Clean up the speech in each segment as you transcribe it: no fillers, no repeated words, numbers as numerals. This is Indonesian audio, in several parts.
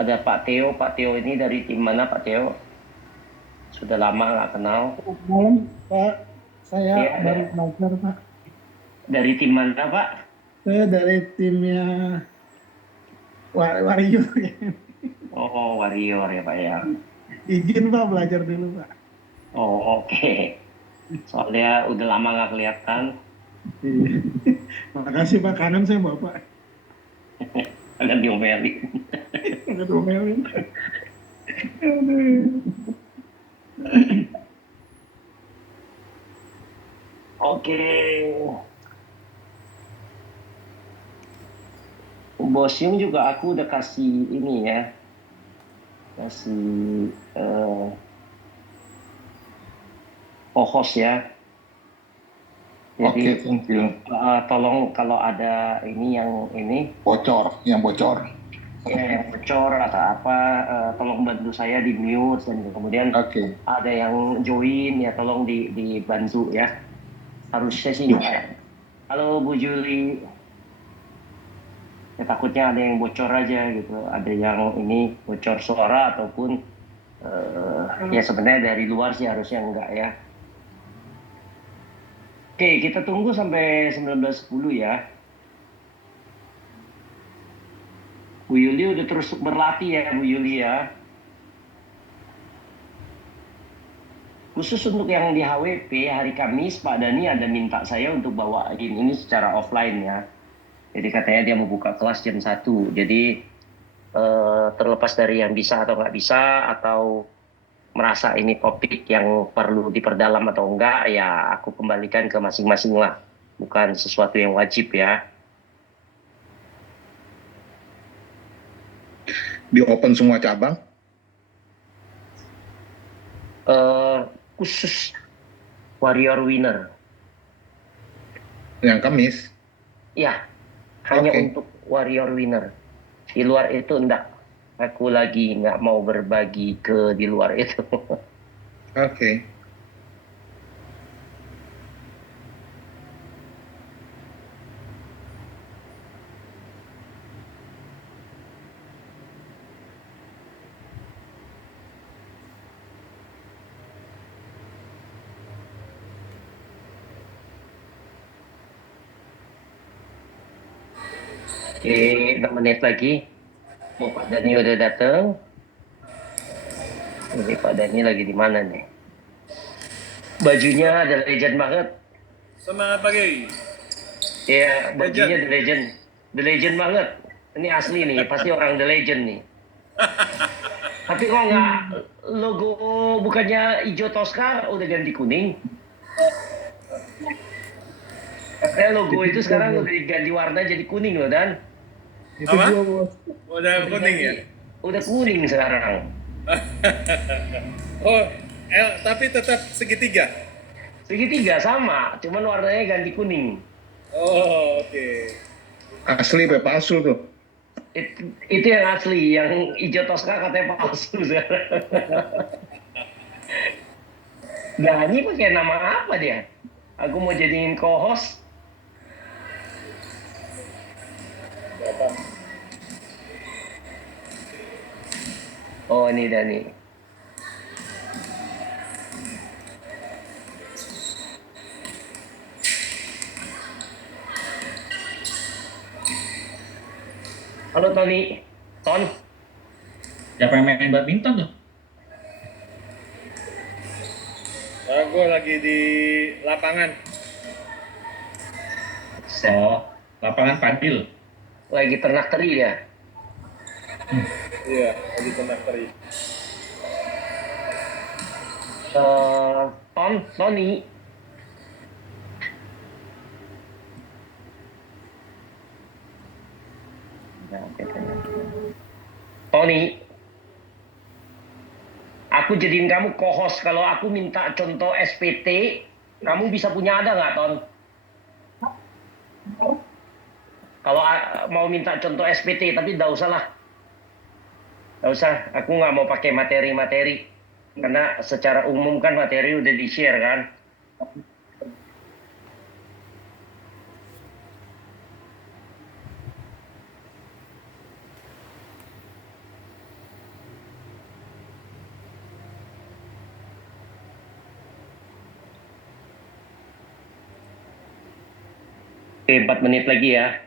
Ada Pak Theo. Pak Theo ini dari tim mana Pak Theo? Sudah lama nggak kenal. Malam, Pak. Saya Iya, baru belajar, Pak. dari tim mana Pak? Saya dari timnya Wario. Oh, Warrior ya Pak ya. Izin, Pak, belajar dulu, Pak. Oh, oke. Soalnya udah lama nggak kelihatan. Iya. Makasih, Pak. Kangen saya, Bapak. Ada diomelin. Nggak domelin. Aduh. Oke. Bos Yung juga aku udah kasih ini ya. Kasih host ya. Jadi Oke, thank you. tolong kalau ada ini yang ini Yang bocor. ya yang bocor atau apa, tolong bantu saya di mute dan kemudian Oke. ada yang join ya tolong dibantu ya. Harusnya sih enggak ya. Halo Bu Juli. Ya, takutnya ada yang bocor aja gitu, ada yang ini bocor suara ataupun ya sebenarnya dari luar sih harusnya enggak ya. Oke, kita tunggu sampai 19.10 ya. Bu Yuli udah terus berlatih ya Bu Yuli ya. Khusus untuk yang di HWP hari Kamis Pak Dani ada minta saya untuk bawain ini secara offline ya. Jadi katanya dia mau buka kelas jam 1. Jadi terlepas dari yang bisa atau nggak bisa atau merasa ini topik yang perlu diperdalam atau enggak, ya aku kembalikan ke masing-masing lah. Bukan sesuatu yang wajib ya. Di open semua cabang? Khusus Warrior Winner. Yang Kamis? Ya, hanya Oke. untuk Warrior Winner. Di luar itu enggak. Aku lagi nggak mau berbagi ke di luar itu. Oke. Oke, 6 menit lagi. Oh, Pak Dani udah datang. Ini Pak Dani lagi di mana nih? Bajunya ada legend banget. Selamat pagi. Ya, bajunya the legend. The legend banget. Ini asli nih, pasti orang the legend nih. Tapi kok nggak logo bukannya hijau Tosca udah ganti kuning? Katanya logo itu sekarang udah diganti warna jadi kuning loh Dan. Itu Apa? gua, Bos. Udah kuning ya? Udah kuning sekarang. Oh, tapi tetap segitiga. Segitiga sama, cuman warnanya ganti kuning. Oh, oke. Asli apa palsu tuh? Itu yang asli, yang hijau Tosca katanya palsu sekarang. Gani pakai nama apa dia? Aku mau jadiin co-host. Oh ini Dani. Halo Tony. Ton. Siapa yang main badminton tuh? Nah, gue lagi di lapangan. Oh, lapangan padil. Lagi ternak teri ya. Iya, lagi tenang teri. Tony. Tony. Aku jadiin kamu co-host. Kalau aku minta contoh SPT, kamu bisa punya ada nggak, Ton? Kalau mau minta contoh SPT, tapi nggak usah lah. Nggak usah, aku nggak mau pakai materi-materi. Karena secara umum kan materi udah di-share kan. Oke, 4 menit lagi ya.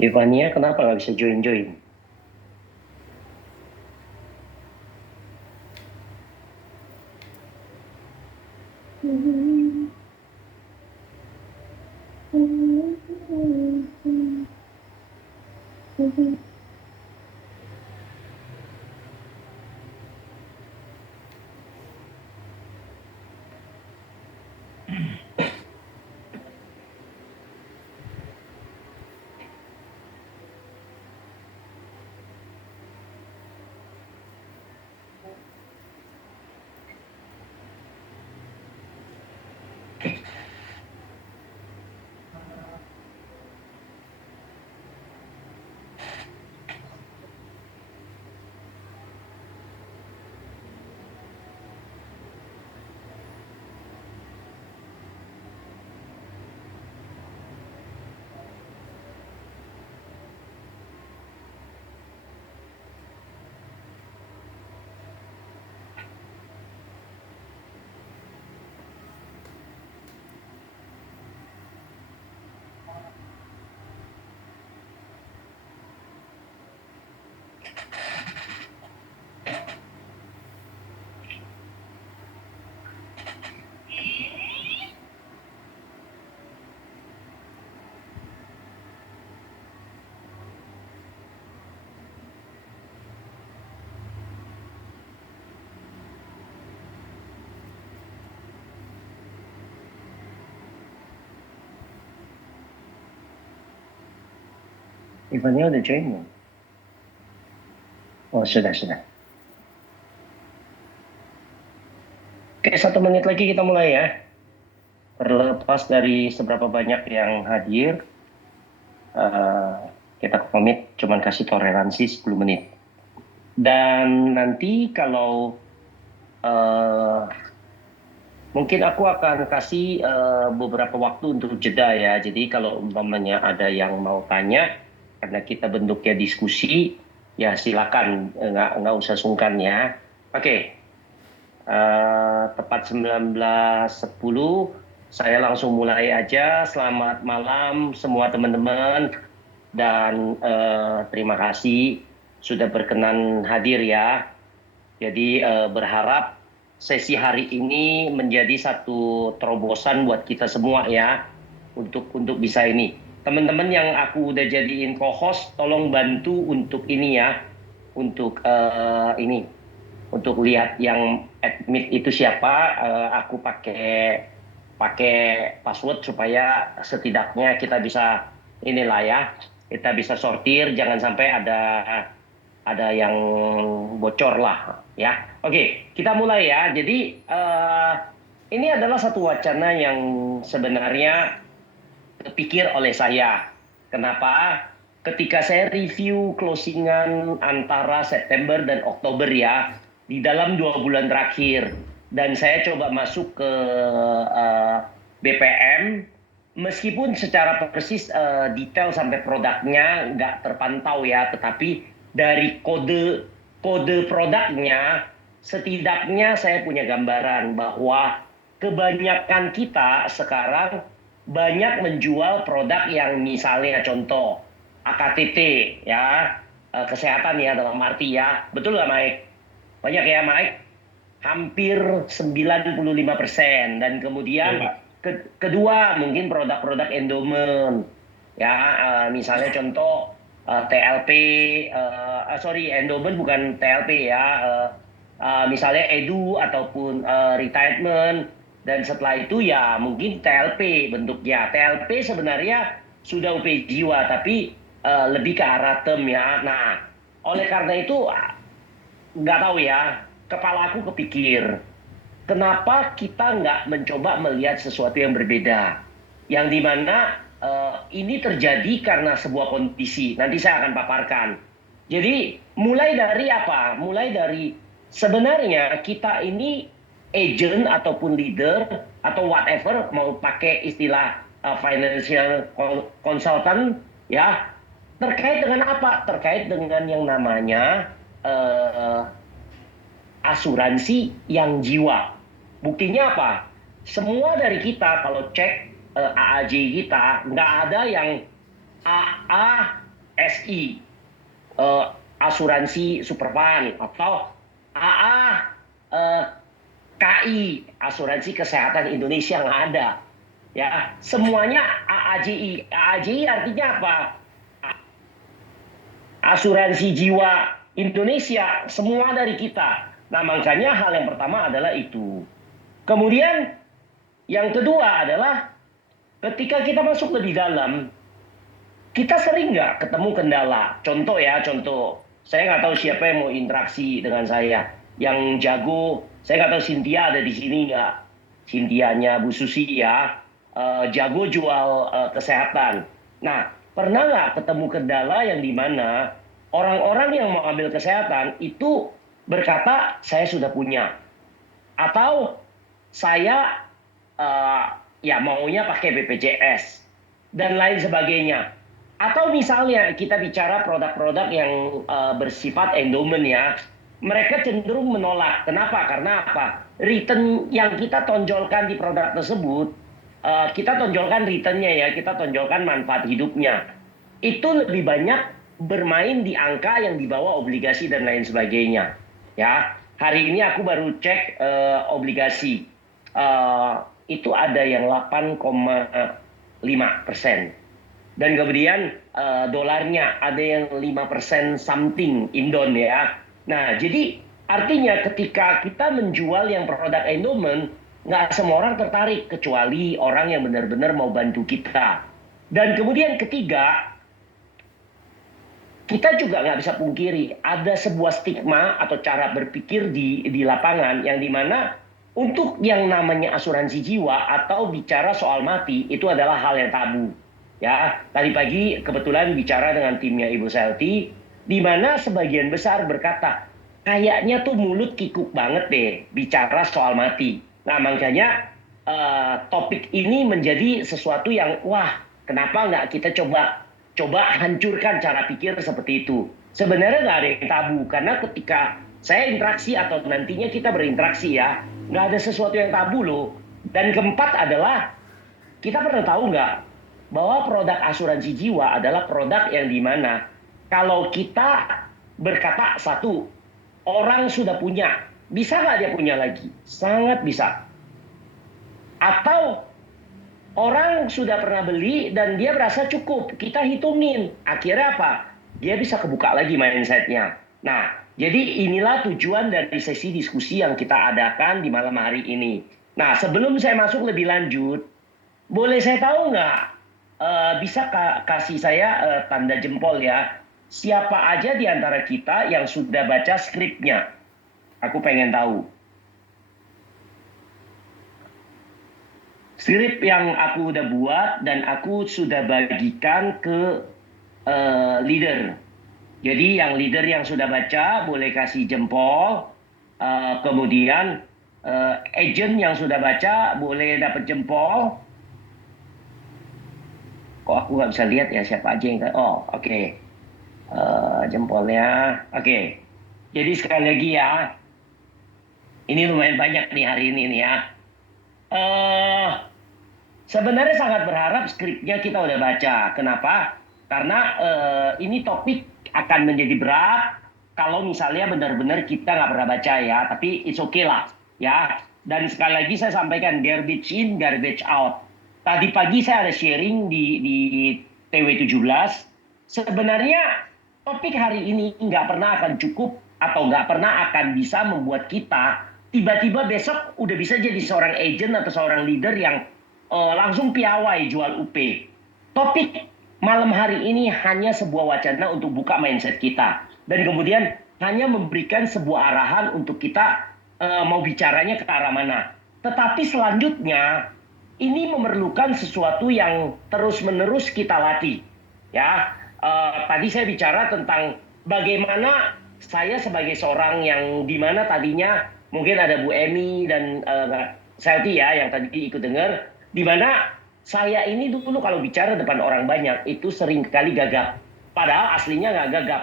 Ivania kenapa nggak bisa join? Ivania udah join belum? Oh, sudah. Oke, 1 menit lagi kita mulai ya. Terlepas dari seberapa banyak yang hadir, kita komit cuman kasih toleransi 10 menit. Dan nanti kalau mungkin aku akan kasih beberapa waktu untuk jeda ya. Jadi kalau umpamanya ada yang mau tanya, karena kita bentuknya diskusi, ya silakan, nggak usah sungkan ya. Oke, tepat 19.10, saya langsung mulai aja. Selamat malam semua teman-teman, dan terima kasih sudah berkenan hadir ya. Jadi berharap sesi hari ini menjadi satu terobosan buat kita semua ya, untuk bisa ini. Teman-teman yang aku udah jadiin co-host, tolong bantu untuk ini ya, untuk ini, untuk lihat yang admit itu siapa. Aku pakai password supaya setidaknya kita bisa inilah ya, kita bisa sortir, jangan sampai ada yang bocor lah ya. Oke, kita mulai ya. Jadi ini adalah satu wacana yang sebenarnya terpikir oleh saya. Kenapa? Ketika saya review closingan antara September dan Oktober ya, di dalam 2 bulan terakhir, dan saya coba masuk ke BPM, meskipun secara persis detail sampai produknya nggak terpantau ya, tetapi dari kode produknya setidaknya saya punya gambaran bahwa kebanyakan kita sekarang banyak menjual produk yang misalnya contoh AKTT ya, kesehatan ya dalam arti ya. Betul nggak Mike? Banyak ya Mike? Hampir 95%. Dan kemudian Iya, Pak. kedua mungkin produk-produk endowment ya, misalnya contoh TLP, sorry endowment bukan TLP ya, misalnya edu ataupun retirement. Dan setelah itu ya mungkin TLP bentuknya. TLP sebenarnya sudah UP jiwa tapi lebih ke arah term ya. Nah, oleh karena itu nggak tahu ya, kepala aku kepikir, kenapa kita nggak mencoba melihat sesuatu yang berbeda, yang dimana ini terjadi karena sebuah kondisi. Nanti saya akan paparkan. Jadi mulai dari apa? Mulai dari sebenarnya kita ini agent ataupun leader atau whatever, mau pakai istilah financial consultant ya, terkait dengan apa? Terkait dengan yang namanya eh, asuransi yang jiwa. Buktinya apa? Semua dari kita kalau cek AAJ kita, nggak ada yang AASI, asuransi superfund, atau AA eh, KI, asuransi kesehatan Indonesia, nggak ada. Ya, semuanya AAJI. AAJI artinya apa? Asuransi jiwa Indonesia, semua dari kita. Nah, makanya hal yang pertama adalah itu. Kemudian yang kedua adalah ketika kita masuk lebih dalam, kita sering nggak ketemu kendala. Contoh ya, contoh. Saya nggak tahu siapa yang mau interaksi dengan saya. Yang jago, saya nggak tahu Cynthia ada di sini nggak. Cynthianya Bu Susi ya, jago jual kesehatan. Nah, pernah nggak ketemu kendala yang dimana orang-orang yang mau ambil kesehatan itu berkata, saya sudah punya. Atau saya ya maunya pakai BPJS dan lain sebagainya. Atau misalnya kita bicara produk-produk yang bersifat endowment ya, mereka cenderung menolak. Kenapa? Karena apa? Return yang kita tonjolkan di produk tersebut, kita tonjolkan returnnya ya, kita tonjolkan manfaat hidupnya. Itu lebih banyak bermain di angka yang dibawa obligasi dan lain sebagainya. Ya, hari ini aku baru cek obligasi. Itu ada yang 8,5%. Dan kemudian dolarnya ada yang 5% something Indon ya. Nah, jadi artinya ketika kita menjual yang produk endowment, nggak semua orang tertarik kecuali orang yang benar-benar mau bantu kita. Dan kemudian ketiga, kita juga nggak bisa pungkiri ada sebuah stigma atau cara berpikir di lapangan yang dimana untuk yang namanya asuransi jiwa atau bicara soal mati itu adalah hal yang tabu. Ya, tadi pagi kebetulan bicara dengan timnya Ibu Selti, di mana sebagian besar berkata, kayaknya tuh mulut kikuk banget deh bicara soal mati. Nah, makanya topik ini menjadi sesuatu yang, wah, kenapa nggak kita coba hancurkan cara pikir seperti itu. Sebenarnya nggak ada yang tabu, karena ketika saya interaksi atau nantinya kita berinteraksi ya, nggak ada sesuatu yang tabu loh. Dan keempat adalah, kita pernah tahu nggak bahwa produk asuransi jiwa adalah produk yang dimana kalau kita berkata satu, orang sudah punya, bisa nggak dia punya lagi? Sangat bisa. Atau orang sudah pernah beli dan dia merasa cukup, kita hitungin. Akhirnya apa? Dia bisa kebuka lagi mindset-nya. Nah, jadi inilah tujuan dari sesi diskusi yang kita adakan di malam hari ini. Nah, sebelum saya masuk lebih lanjut, boleh saya tahu nggak, bisa kasih saya tanda jempol ya, siapa aja di antara kita yang sudah baca skripnya? Aku pengen tahu. Skrip yang aku udah buat dan aku sudah bagikan ke leader. Jadi yang leader yang sudah baca boleh kasih jempol. Kemudian agent yang sudah baca boleh dapat jempol. Kok aku nggak bisa lihat ya siapa aja yang... Oh, oke. Jempolnya. Oke. Jadi sekali lagi ya. Ini lumayan banyak nih hari ini nih ya. Sebenarnya sangat berharap skripnya kita udah baca. Kenapa? Karena ini topik akan menjadi berat kalau misalnya benar-benar kita nggak pernah baca ya. Tapi it's okay lah ya. Dan sekali lagi saya sampaikan garbage in, garbage out. Tadi pagi saya ada sharing di TW17. Sebenarnya topik hari ini nggak pernah akan cukup atau nggak pernah akan bisa membuat kita tiba-tiba besok udah bisa jadi seorang agent atau seorang leader yang langsung piawai jual UP. Topik malam hari ini hanya sebuah wacana untuk buka mindset kita. Dan kemudian hanya memberikan sebuah arahan untuk kita mau bicaranya ke arah mana. Tetapi selanjutnya ini memerlukan sesuatu yang terus-menerus kita latih. Ya, tadi saya bicara tentang bagaimana saya sebagai seorang yang dimana tadinya mungkin ada Bu Emi dan Selti ya yang tadi ikut dengar, dimana saya ini dulu kalau bicara depan orang banyak itu sering kali gagap. Padahal aslinya nggak gagap.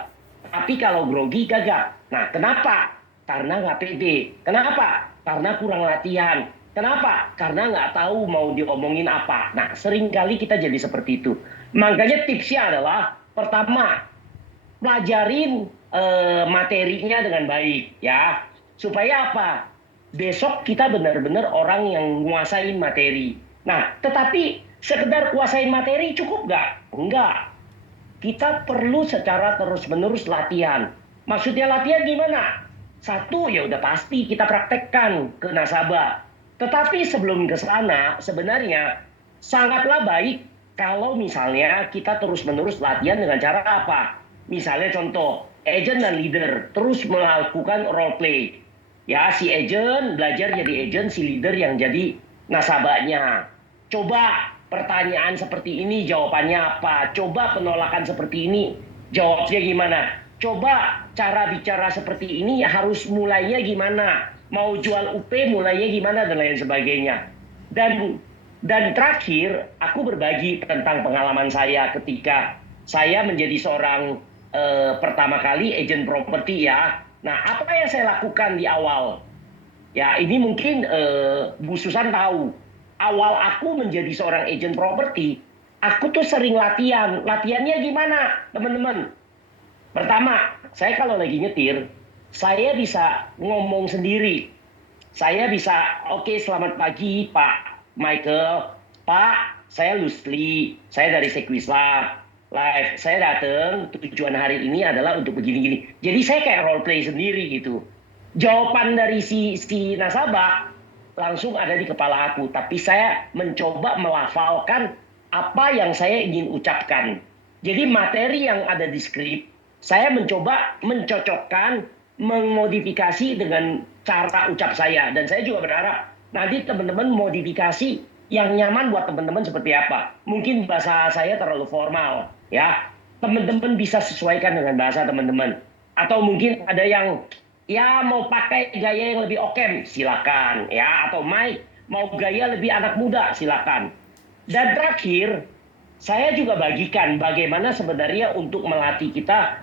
Tapi kalau grogi gagap. Nah kenapa? Karena nggak pede. Kenapa? Karena kurang latihan. Kenapa? Karena nggak tahu mau diomongin apa. Nah sering kali kita jadi seperti itu. Makanya tipsnya adalah pertama, pelajarin materinya dengan baik ya. Supaya apa? Besok kita benar-benar orang yang nguasain materi. Nah, tetapi sekedar kuasain materi cukup nggak? Enggak. Kita perlu secara terus-menerus latihan. Maksudnya latihan gimana? Satu, ya udah pasti kita praktekkan ke nasabah. Tetapi sebelum ke sana, sebenarnya sangatlah baik kalau misalnya kita terus-menerus latihan dengan cara apa? Misalnya contoh, agent dan leader terus melakukan role play. Ya, si agent belajar jadi agent, si leader yang jadi nasabahnya. Coba pertanyaan seperti ini jawabannya apa? Coba penolakan seperti ini jawabnya gimana? Coba cara bicara seperti ini harus mulainya gimana? Mau jual UP mulainya gimana dan lain sebagainya. Dan terakhir aku berbagi tentang pengalaman saya ketika saya menjadi seorang pertama kali agent properti ya. Nah, apa yang saya lakukan di awal? Ya, ini mungkin Bu Susan tahu. Awal aku menjadi seorang agent properti, aku tuh sering latihan. Latihannya gimana, teman-teman? Pertama, saya kalau lagi nyetir, saya bisa ngomong sendiri. Saya bisa, oke, selamat pagi Pak Michael. Pak, saya Lusli. Saya dari Sequisla Live. Saya datang, tujuan hari ini adalah untuk begini-gini. Jadi saya kayak role play sendiri gitu. Jawaban dari si nasabah langsung ada di kepala aku, tapi saya mencoba melafalkan apa yang saya ingin ucapkan. Jadi materi yang ada di skrip, saya mencoba mencocokkan, memodifikasi dengan cara ucap saya. Dan saya juga berharap nanti teman-teman modifikasi yang nyaman buat teman-teman seperti apa. Mungkin bahasa saya terlalu formal, ya. Teman-teman bisa sesuaikan dengan bahasa teman-teman. Atau mungkin ada yang ya mau pakai gaya yang lebih okem, silakan ya. Atau mau gaya lebih anak muda, silakan. Dan terakhir, saya juga bagikan bagaimana sebenarnya untuk melatih kita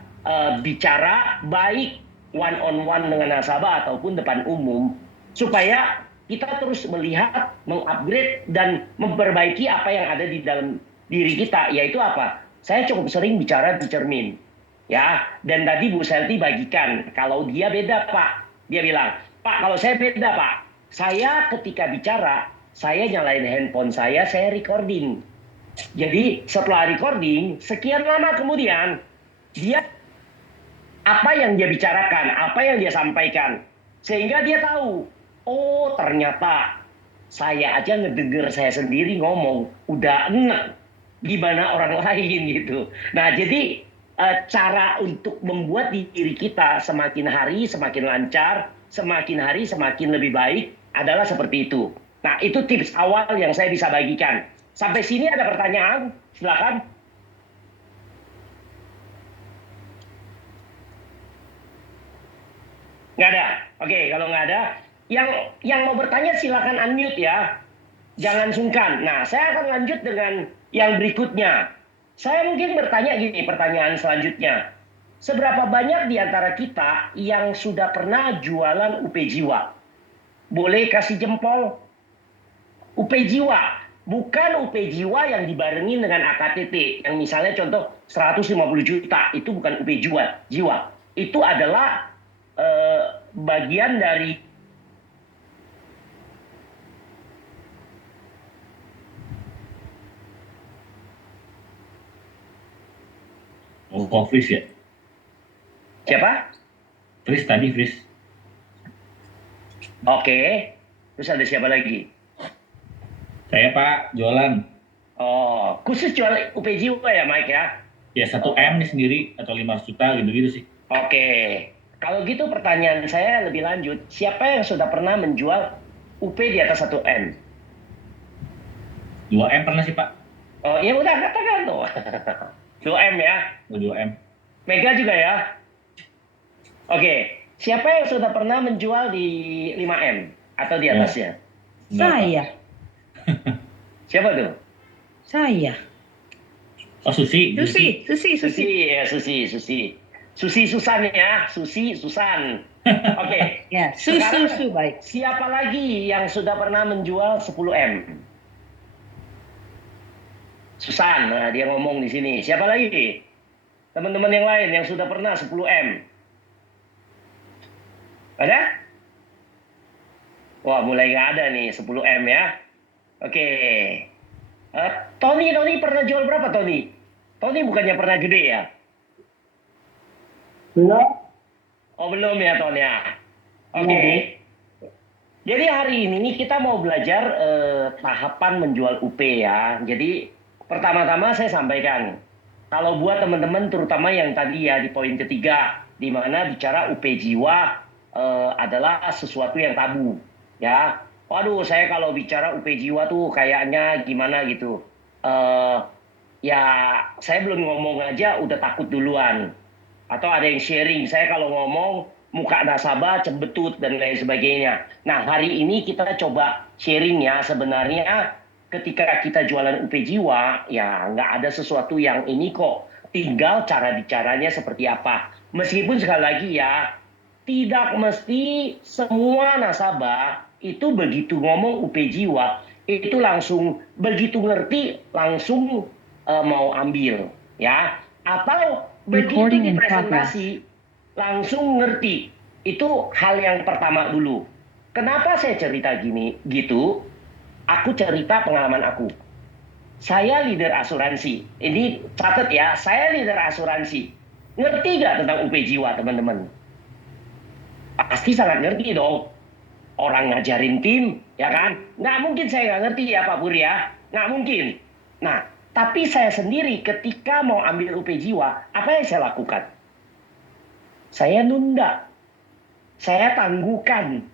bicara baik one on one dengan nasabah ataupun depan umum, supaya kita terus melihat, mengupgrade dan memperbaiki apa yang ada di dalam diri kita. Yaitu apa? Saya cukup sering bicara di cermin. Ya, dan tadi Bu Selti bagikan, kalau dia beda Pak. Dia bilang, Pak kalau saya beda Pak. Saya ketika bicara, saya nyalain handphone saya recording. Jadi setelah recording, sekian lama kemudian, dia apa yang dia bicarakan, apa yang dia sampaikan. Sehingga dia tahu, oh ternyata saya aja ngedenger saya sendiri ngomong, udah enak. Gimana orang lain gitu. Nah jadi cara untuk membuat diri kita semakin hari semakin lancar, semakin hari semakin lebih baik adalah seperti itu. Nah, itu tips awal yang saya bisa bagikan. Sampai sini ada pertanyaan? Silakan. Nggak ada? Oke, kalau nggak ada, yang mau bertanya silakan unmute ya. Jangan sungkan. Nah, saya akan lanjut dengan yang berikutnya. Saya mungkin bertanya gini, pertanyaan selanjutnya. Seberapa banyak di antara kita yang sudah pernah jualan UP Jiwa? Boleh kasih jempol? UP Jiwa. Bukan UP jiwa yang dibarengin dengan AKTT. Yang misalnya contoh 150 juta, itu bukan UP jiwa. Itu adalah bagian dari Oh, Fris ya? siapa? Fris tadi, Fris. Oke. Terus ada siapa lagi? Saya Pak, jualan. Oh, khusus jual UP jiwa ya, Mike ya? Ya 1M nih sendiri, atau 500 juta gitu-gitu sih. Oke. Kalau gitu pertanyaan saya lebih lanjut. Siapa yang sudah pernah menjual UP di atas 1M? 2M pernah sih Pak. Oh, ya udah katakan tuh. 2M ya. Oh, 2M. Mega juga ya. Oke. Siapa yang sudah pernah menjual di 5M atau di atasnya? Enggak, Pak. Saya, Siapa tuh? saya. Oh, Susi. Susi. Susi Susan ya. Susi Susan. Oke. Ya, Sekarang- susu baik. Siapa lagi yang sudah pernah menjual 10M? Susan, nah dia ngomong di sini. Siapa lagi? Teman-teman yang lain yang sudah pernah 10M? Ada? Wah, mulai nggak ada nih 10M ya. Oke. Tony pernah jual berapa, Tony? Tony bukannya pernah gede ya? Belum. Oh, belum ya, Tony ya. Oke. Jadi hari ini kita mau belajar tahapan menjual UP ya. Jadi pertama-tama saya sampaikan, kalau buat teman-teman terutama yang tadi ya di poin ketiga, di mana bicara UP jiwa adalah sesuatu yang tabu, ya. Waduh, saya kalau bicara UP jiwa tuh kayaknya gimana gitu. Ya, saya belum ngomong aja udah takut duluan. Atau ada yang sharing, saya kalau ngomong muka nasabah cembetut dan lain sebagainya. Nah, hari ini kita coba sharing ya, sebenarnya ketika kita jualan UP jiwa, ya nggak ada sesuatu yang ini kok. Tinggal cara bicaranya seperti apa. Meskipun sekali lagi ya, tidak mesti semua nasabah itu begitu ngomong UP jiwa, itu langsung begitu ngerti, langsung mau ambil. Ya, atau begitu Recording in dipresentasi, langsung ngerti. Itu hal yang pertama dulu. Kenapa saya cerita gini gitu? Aku cerita pengalaman aku. Saya leader asuransi. Ini catat ya, saya leader asuransi. Ngerti nggak tentang UP jiwa, teman-teman? Pasti sangat ngerti dong. Orang ngajarin tim, ya kan? Nggak mungkin saya nggak ngerti ya Pak Puri ya. Nggak mungkin. Nah, tapi saya sendiri ketika mau ambil UP jiwa, apa yang saya lakukan? Saya nunda. Saya tangguhkan.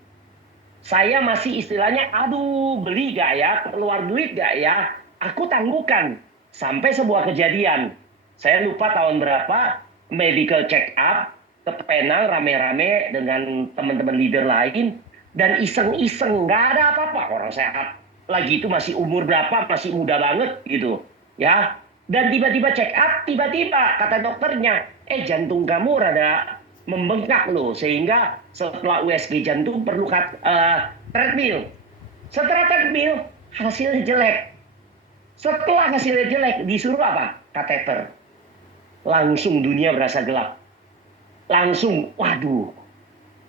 Saya masih istilahnya, aduh beli gak ya, keluar duit gak ya, aku tangguhkan. Sampai sebuah kejadian, saya lupa tahun berapa, medical check up, ke Penang rame-rame dengan teman-teman leader lain, dan iseng-iseng, gak ada apa-apa, orang sehat. Lagi itu masih umur berapa, masih muda banget gitu. Ya, dan tiba-tiba check up, tiba-tiba kata dokternya, jantung kamu rada membengkak loh, sehingga setelah USG jantung perlu treadmill. Setelah treadmill hasilnya jelek. Setelah hasilnya jelek disuruh apa? Kateter. Langsung dunia berasa gelap. Langsung, waduh,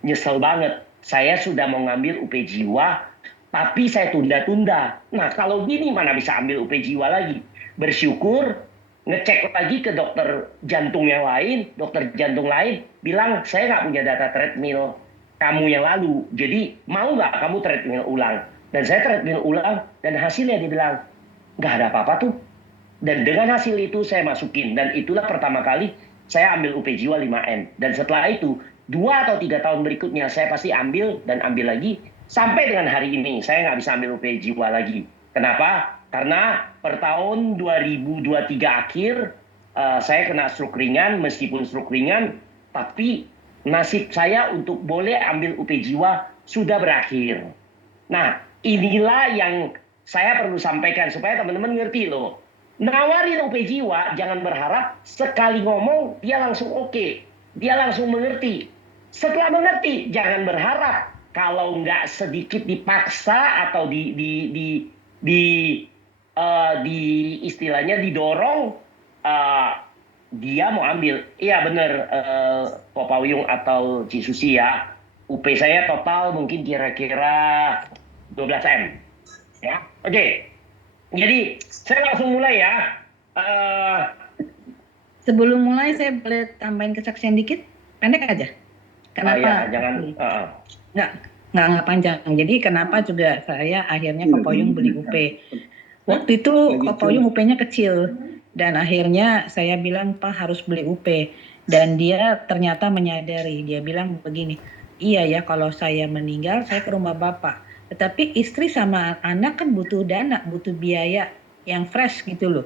nyesel banget. Saya sudah mau ngambil UP jiwa, tapi saya tunda-tunda. Nah, kalau gini mana bisa ambil UP jiwa lagi? Bersyukur ngecek lagi ke dokter jantung yang lain, dokter jantung lain bilang saya nggak punya data treadmill kamu yang lalu, jadi mau nggak kamu treadmill ulang? Dan saya treadmill ulang dan hasilnya dibilang nggak ada apa-apa tuh. Dan dengan hasil itu saya masukin, dan itulah pertama kali saya ambil UP jiwa 5M. Dan setelah itu 2 atau 3 tahun berikutnya saya pasti ambil dan ambil lagi sampai dengan hari ini saya nggak bisa ambil UP jiwa lagi. Kenapa? Karena per tahun 2023 akhir saya kena stroke ringan, meskipun stroke ringan, tapi nasib saya untuk boleh ambil UP jiwa sudah berakhir. Nah, inilah yang saya perlu sampaikan supaya teman-teman ngerti loh. Nawarin UP jiwa, jangan berharap sekali ngomong dia langsung oke, dia langsung mengerti. Setelah mengerti, jangan berharap kalau nggak sedikit dipaksa atau di istilahnya didorong, dia mau ambil. Iya bener, Pak Pawiyung atau Ci Susi ya. UP saya total mungkin kira-kira 12 M. Ya, oke. Jadi saya langsung mulai ya. Eh, Sebelum mulai saya boleh tambahin kesaksian dikit, pendek aja. Kenapa? jangan. Nggak panjang. Jadi kenapa juga saya akhirnya Kopoyung beli UP. Waktu itu Kopoyung UP-nya kecil dan akhirnya saya bilang Pak harus beli UP dan dia ternyata menyadari. Dia bilang begini, iya ya kalau saya meninggal saya ke rumah bapak. Tetapi istri sama anak kan butuh dana, butuh biaya yang fresh gitu loh.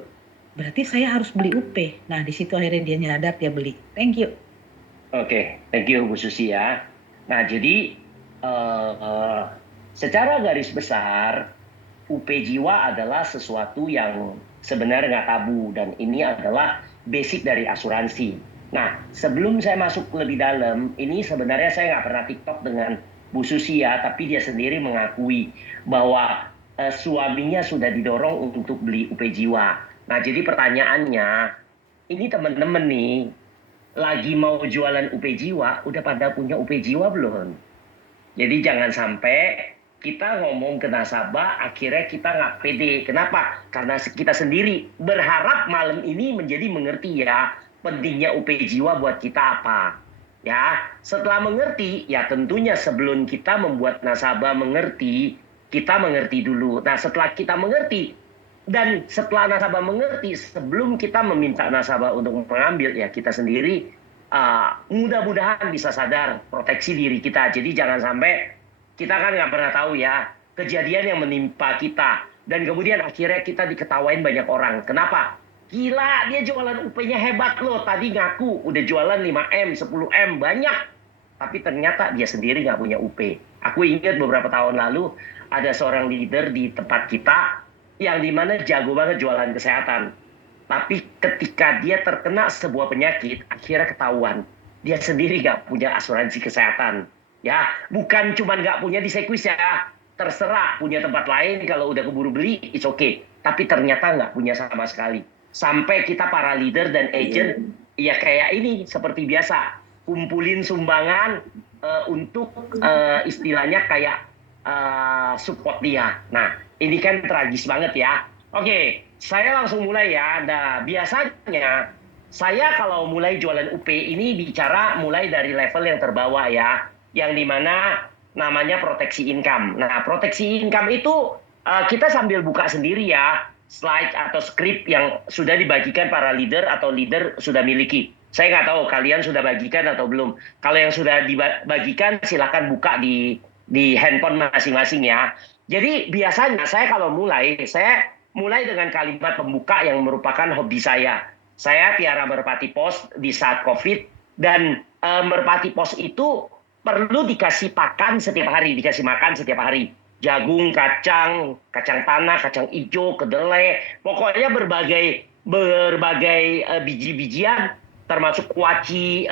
Berarti saya harus beli UP. Nah di situ akhirnya dia nyadar, dia beli. Thank you. Oke, thank you Bu Susi ya. Nah jadi secara garis besar UP Jiwa adalah sesuatu yang sebenarnya nggak tabu dan ini adalah basic dari asuransi. Nah sebelum saya masuk lebih dalam, ini sebenarnya saya nggak pernah TikTok dengan Bu Susi ya, tapi dia sendiri mengakui bahwa suaminya sudah didorong untuk beli UP Jiwa. Nah jadi pertanyaannya, ini teman-teman nih lagi mau jualan UP Jiwa, udah pada punya UP Jiwa belum? Jadi jangan sampai kita ngomong ke nasabah, akhirnya kita nggak pede. Kenapa? Karena kita sendiri berharap malam ini menjadi mengerti ya pentingnya UP Jiwa buat kita apa. Ya, setelah mengerti, ya tentunya sebelum kita membuat nasabah mengerti, kita mengerti dulu. Nah, setelah kita mengerti, dan setelah nasabah mengerti, sebelum kita meminta nasabah untuk mengambil, ya kita sendiri mudah-mudahan bisa sadar proteksi diri kita. Jadi jangan sampai kita kan nggak pernah tahu ya kejadian yang menimpa kita dan kemudian akhirnya kita diketawain banyak orang. Kenapa? Gila, dia jualan UP-nya hebat loh. Tadi ngaku udah jualan 5M, 10M, banyak. Tapi ternyata dia sendiri nggak punya UP. Aku ingat beberapa tahun lalu ada seorang leader di tempat kita yang dimana jago banget jualan kesehatan. Tapi ketika dia terkena sebuah penyakit, akhirnya ketahuan. Dia sendiri nggak punya asuransi kesehatan. Ya, bukan cuma nggak punya di Sequis ya. Terserah punya tempat lain kalau udah keburu beli, it's okay. Tapi ternyata nggak punya sama sekali. Sampai kita para leader dan agent, ya kayak ini seperti biasa. Kumpulin sumbangan untuk istilahnya kayak support dia. Nah, ini kan tragis banget ya. Oke, saya langsung mulai ya. Nah, biasanya saya kalau mulai jualan UP ini bicara mulai dari level yang terbawah ya. Yang dimana namanya proteksi income. Nah, proteksi income itu kita sambil buka sendiri ya. Slide atau script yang sudah dibagikan para leader atau leader sudah miliki. Saya nggak tahu kalian sudah bagikan atau belum. Kalau yang sudah dibagikan silakan buka di handphone masing-masing ya. Jadi biasanya saya kalau saya mulai dengan kalimat pembuka yang merupakan hobi saya. Saya piara merpati pos di saat COVID dan merpati pos itu perlu dikasih pakan setiap hari, dikasih makan setiap hari. Jagung, kacang tanah, kacang hijau, kedelai, pokoknya berbagai biji-bijian, termasuk kuaci,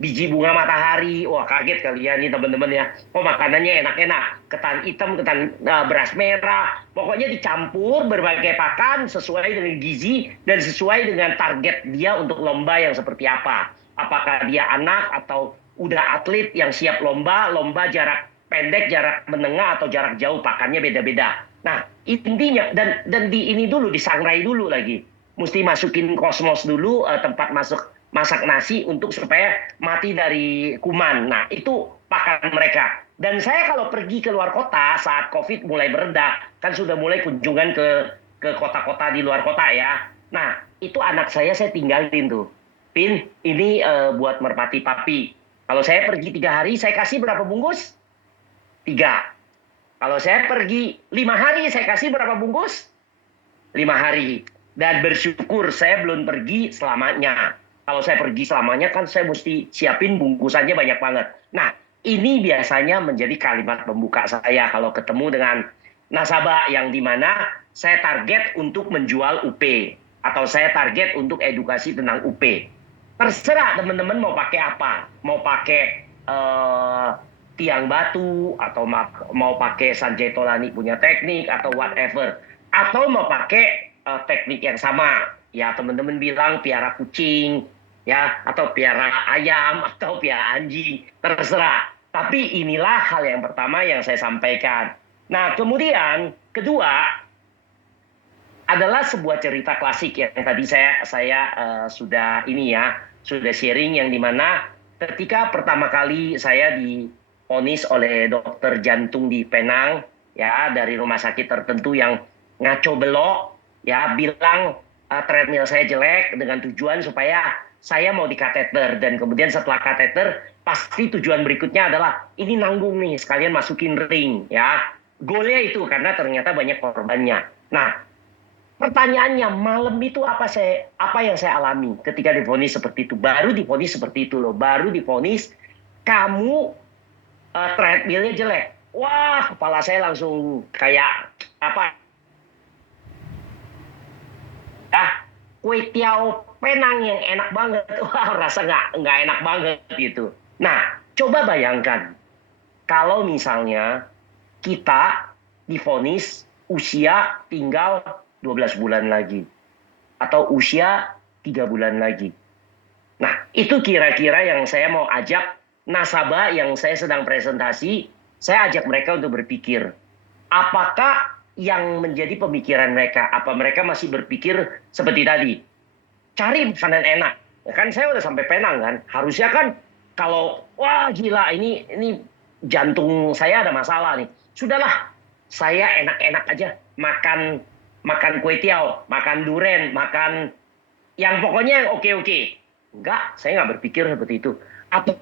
biji bunga matahari. Wah kaget kalian nih teman-teman ya. Oh makanannya enak-enak, ketan hitam, ketan beras merah, pokoknya dicampur berbagai pakan sesuai dengan gizi dan sesuai dengan target dia untuk lomba yang seperti apa. Apakah dia anak atau udah atlet yang siap lomba jarak pendek, jarak menengah atau jarak jauh, pakannya beda-beda. Nah, intinya dan di ini dulu disangrai dulu lagi. Mesti masukin kosmos dulu tempat masak nasi untuk supaya mati dari kuman. Nah, itu pakan mereka. Dan saya kalau pergi ke luar kota saat Covid mulai bereda, kan sudah mulai kunjungan ke kota-kota di luar kota ya. Nah, itu anak saya tinggalin tuh. Pin, ini buat merpati papi. Kalau saya pergi 3 hari, saya kasih berapa bungkus? 3. Kalau saya pergi 5 hari, saya kasih berapa bungkus? 5 hari. Dan bersyukur saya belum pergi selamanya. Kalau saya pergi selamanya kan saya mesti siapin bungkusannya banyak banget. Nah, ini biasanya menjadi kalimat pembuka saya kalau ketemu dengan nasabah yang dimana saya target untuk menjual UP. Atau saya target untuk edukasi tentang UP. Terserah teman-teman mau pakai apa. Mau pakai tiang batu atau mau pakai Sanjay Tolani punya teknik atau whatever. atau mau pakai teknik yang sama. Ya, teman-teman bilang piara kucing, ya, atau piara ayam, atau piara anjing, terserah. Tapi inilah hal yang pertama yang saya sampaikan. Nah, kemudian kedua adalah sebuah cerita klasik yang tadi saya sudah sudah sharing, yang dimana ketika pertama kali saya divonis oleh dokter jantung di Penang, ya, dari rumah sakit tertentu yang ngaco belok, ya, bilang treadmill saya jelek dengan tujuan supaya saya mau dikateter, dan kemudian setelah kateter pasti tujuan berikutnya adalah ini nanggung nih, sekalian masukin ring, ya. Goalnya itu, karena ternyata banyak korbannya. Nah, pertanyaannya, malam itu apa yang saya alami ketika divonis seperti itu? Baru divonis seperti itu loh, baru divonis kamu treadmillnya jelek. Wah, kepala saya langsung kayak apa? Kue tiaw Penang yang enak banget. Wah, rasa nggak enak banget gitu. Nah, coba bayangkan kalau misalnya kita divonis usia tinggal 12 bulan lagi, atau usia 3 bulan lagi. Nah, itu kira-kira yang saya mau ajak nasabah yang saya sedang presentasi, saya ajak mereka untuk berpikir, apakah yang menjadi pemikiran mereka? Apa mereka masih berpikir seperti tadi? Cari makanan enak. Ya kan saya udah sampai Penang kan, harusnya kan kalau, wah gila, ini jantung saya ada masalah nih. Sudahlah, saya enak-enak aja makan kue tiaw, makan duren, makan yang pokoknya yang oke-oke. Enggak, saya nggak berpikir seperti itu. Atau,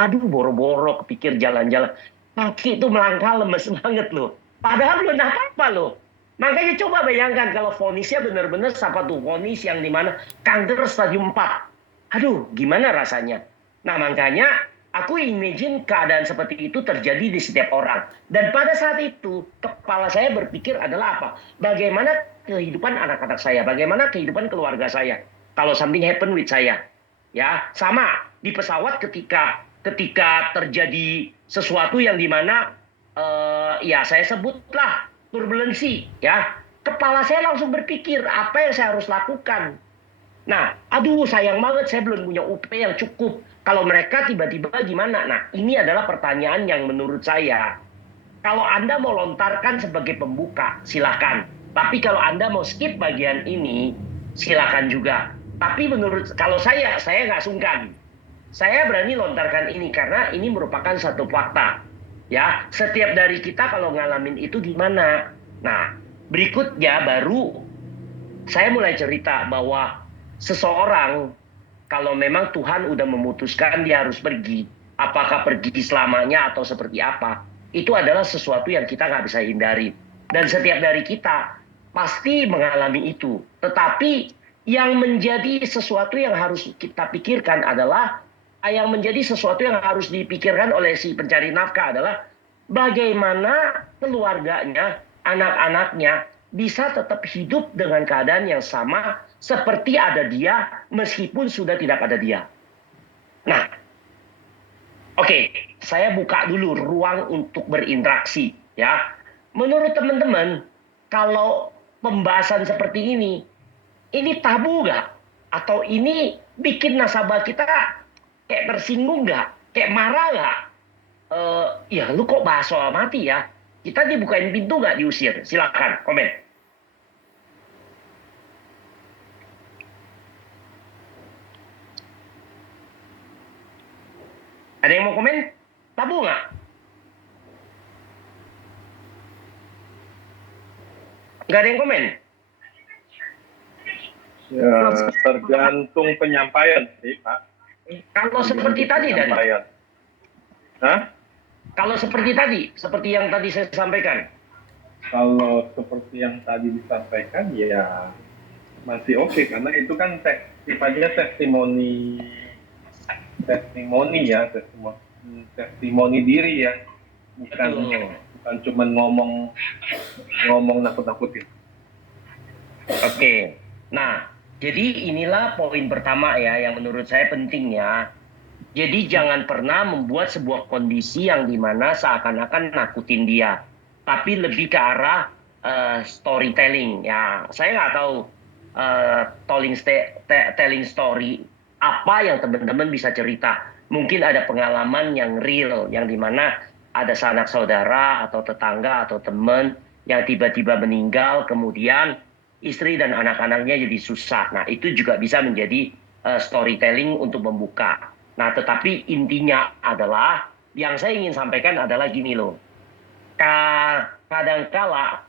aduh, boro-boro kepikir jalan-jalan. Kaki itu melangkah lemes banget loh. Padahal belum apa-apa loh. Makanya coba bayangkan kalau vonisnya benar-benar satu vonis yang dimana kanker stadium 4. Aduh, gimana rasanya? Nah, makanya aku imagine keadaan seperti itu terjadi di setiap orang. Dan pada saat itu, kepala saya berpikir adalah apa? Bagaimana kehidupan anak-anak saya? Bagaimana kehidupan keluarga saya? Kalau something happen with saya. Ya, sama di pesawat ketika terjadi sesuatu yang dimana, ya saya sebutlah turbulensi. Ya, kepala saya langsung berpikir, apa yang saya harus lakukan? Nah, aduh sayang banget saya belum punya UP yang cukup. Kalau mereka tiba-tiba gimana? Nah, ini adalah pertanyaan yang menurut saya, kalau Anda mau lontarkan sebagai pembuka, silakan. Tapi kalau Anda mau skip bagian ini, silakan juga. Tapi kalau saya nggak sungkan. Saya berani lontarkan ini karena ini merupakan satu fakta. Ya, setiap dari kita kalau ngalamin itu gimana? Nah, berikutnya baru saya mulai cerita bahwa seseorang, kalau memang Tuhan udah memutuskan dia harus pergi, apakah pergi selamanya atau seperti apa, itu adalah sesuatu yang kita nggak bisa hindari. Dan setiap dari kita pasti mengalami itu. Tetapi yang menjadi sesuatu yang harus kita pikirkan adalah, yang menjadi sesuatu yang harus dipikirkan oleh si pencari nafkah adalah bagaimana keluarganya, anak-anaknya bisa tetap hidup dengan keadaan yang sama seperti ada dia meskipun sudah tidak ada dia. Nah, oke, saya buka dulu ruang untuk berinteraksi, ya. Menurut teman-teman, kalau pembahasan seperti ini tabu nggak? Atau ini bikin nasabah kita kayak tersinggung nggak? Kayak marah nggak? Ya lu kok bahas soal mati ya? Kita dibukain pintu nggak, diusir? Silakan komen. Ada yang mau komen? Tabu nggak? Nggak ada yang komen? Ya, tergantung penyampaian sih, Pak. Kalau seperti tadi, Dan. Penyampaian. Hah? Kalau seperti tadi, seperti yang tadi saya sampaikan. Kalau seperti yang tadi disampaikan, ya masih oke, karena itu kan sifatnya testimoni ya, testimoni diri ya, bukan cuma ngomong nakut-nakutin. Oke. Nah, jadi inilah poin pertama ya yang menurut saya penting ya. Jadi jangan pernah membuat sebuah kondisi yang dimana seakan-akan nakutin dia. Tapi lebih ke arah storytelling. Ya, saya nggak tahu telling story apa yang teman-teman bisa cerita. Mungkin ada pengalaman yang real, yang dimana ada sanak saudara atau tetangga atau teman yang tiba-tiba meninggal, kemudian istri dan anak-anaknya jadi susah. Nah, itu juga bisa menjadi storytelling untuk membuka. Nah, tetapi intinya adalah, yang saya ingin sampaikan adalah gini loh. Kadangkala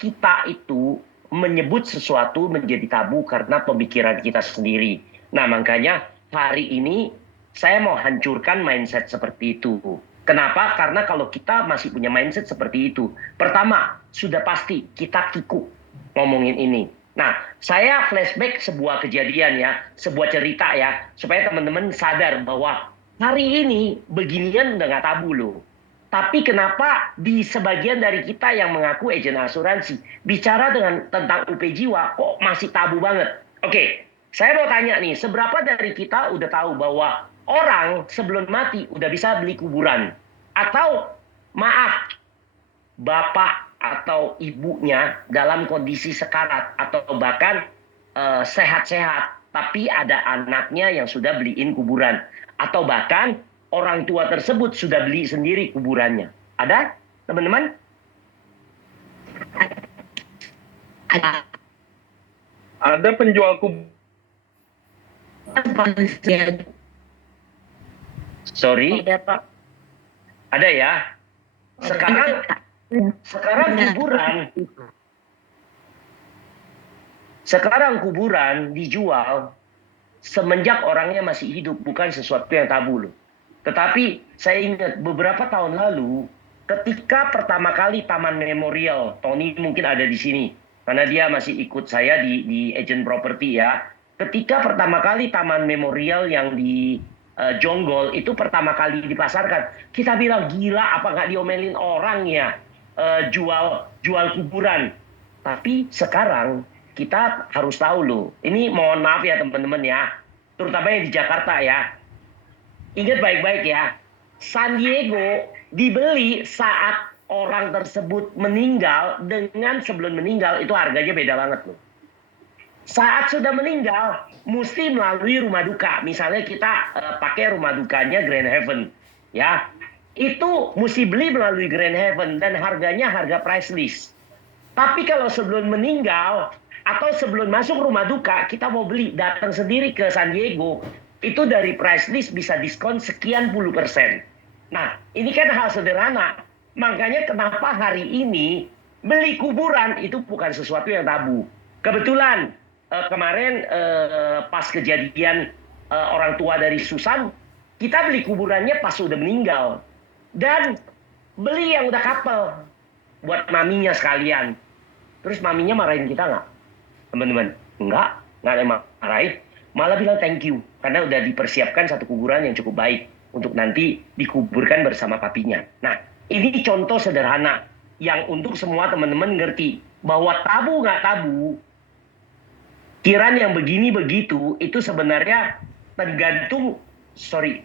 kita itu menyebut sesuatu menjadi tabu karena pemikiran kita sendiri. Nah, makanya hari ini saya mau hancurkan mindset seperti itu. Kenapa? Karena kalau kita masih punya mindset seperti itu, pertama, sudah pasti kita kikuk ngomongin ini. Nah, saya flashback sebuah kejadian ya, sebuah cerita ya, supaya teman-teman sadar bahwa hari ini beginian udah nggak tabu loh. Tapi kenapa di sebagian dari kita yang mengaku agen asuransi bicara tentang UP Jiwa kok masih tabu banget? Oke, saya mau tanya nih, seberapa dari kita udah tahu bahwa orang sebelum mati udah bisa beli kuburan? Atau maaf, bapak atau ibunya dalam kondisi sekarat atau bahkan sehat-sehat, tapi ada anaknya yang sudah beliin kuburan. Atau bahkan orang tua tersebut sudah beli sendiri kuburannya. Ada, teman-teman? Ada penjual kuburan. Sorry, Ada, Pak. ada ya. Sekarang kuburan dijual semenjak orangnya masih hidup, bukan sesuatu yang tabu loh. Tetapi saya ingat beberapa tahun lalu, ketika pertama kali Taman Memorial, Tony mungkin ada di sini, karena dia masih ikut saya di agent property ya. Ketika pertama kali Taman Memorial yang di Jonggol itu pertama kali dipasarkan, kita bilang gila apa nggak diomelin orang ya jual kuburan. Tapi sekarang kita harus tahu loh, ini mohon maaf ya teman-teman ya, terutama yang di Jakarta ya. Ingat baik-baik ya, San Diego dibeli saat orang tersebut meninggal dengan sebelum meninggal itu harganya beda banget loh. Saat sudah meninggal, mesti melalui rumah duka. Misalnya kita pakai rumah dukanya Grand Heaven, ya, itu mesti beli melalui Grand Heaven dan harganya harga price list. Tapi kalau sebelum meninggal atau sebelum masuk rumah duka, kita mau beli, datang sendiri ke San Diego, itu dari price list bisa diskon sekian puluh %. Nah, ini kan hal sederhana. Makanya kenapa hari ini beli kuburan itu bukan sesuatu yang tabu. Kebetulan kemarin pas kejadian orang tua dari Susan, kita beli kuburannya pas sudah meninggal. Dan beli yang udah couple buat maminya sekalian. Terus maminya marahin kita nggak? Teman-teman, nggak ada yang marahin. Malah bilang thank you, karena udah dipersiapkan satu kuburan yang cukup baik untuk nanti dikuburkan bersama papinya. Nah, ini contoh sederhana yang untuk semua teman-teman ngerti bahwa tabu nggak tabu, pikiran yang begini begitu itu sebenarnya tergantung, sorry,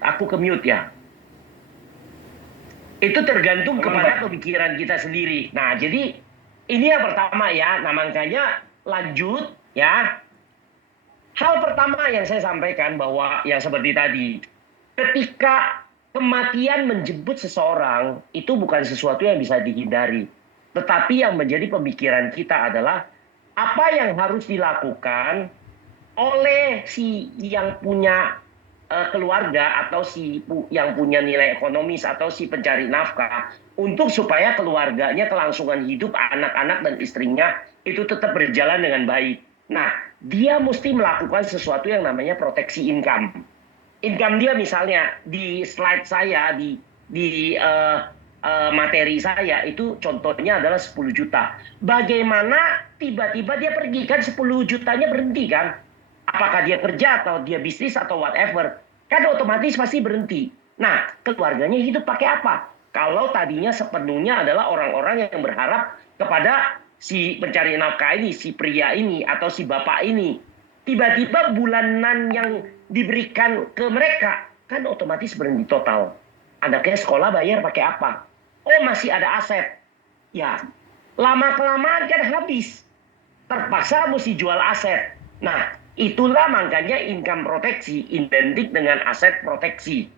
aku ke mute ya. Itu tergantung kepada pemikiran kita sendiri. Nah, jadi ini yang pertama ya. Nah, makanya lanjut ya. Hal pertama yang saya sampaikan bahwa yang seperti tadi, ketika kematian menjemput seseorang itu bukan sesuatu yang bisa dihindari. Tetapi yang menjadi pemikiran kita adalah apa yang harus dilakukan oleh si yang punya keluarga atau si yang punya nilai ekonomis atau si pencari nafkah untuk supaya keluarganya kelangsungan hidup anak-anak dan istrinya itu tetap berjalan dengan baik. Nah, dia mesti melakukan sesuatu yang namanya proteksi income. Income dia misalnya di slide saya di materi saya itu contohnya adalah 10 juta. Bagaimana tiba-tiba dia pergi, kan 10 jutanya berhenti kan? Apakah dia kerja atau dia bisnis atau whatever, kan otomatis pasti berhenti. Nah, keluarganya hidup pakai apa? Kalau tadinya sepenuhnya adalah orang-orang yang berharap kepada si pencari nafkah ini, si pria ini atau si bapak ini, tiba-tiba bulanan yang diberikan ke mereka kan otomatis berhenti total. Anaknya sekolah bayar pakai apa? Oh, masih ada aset. Ya, lama-kelamaan kan habis. Terpaksa mesti jual aset. Nah, itulah makanya income proteksi identik dengan aset proteksi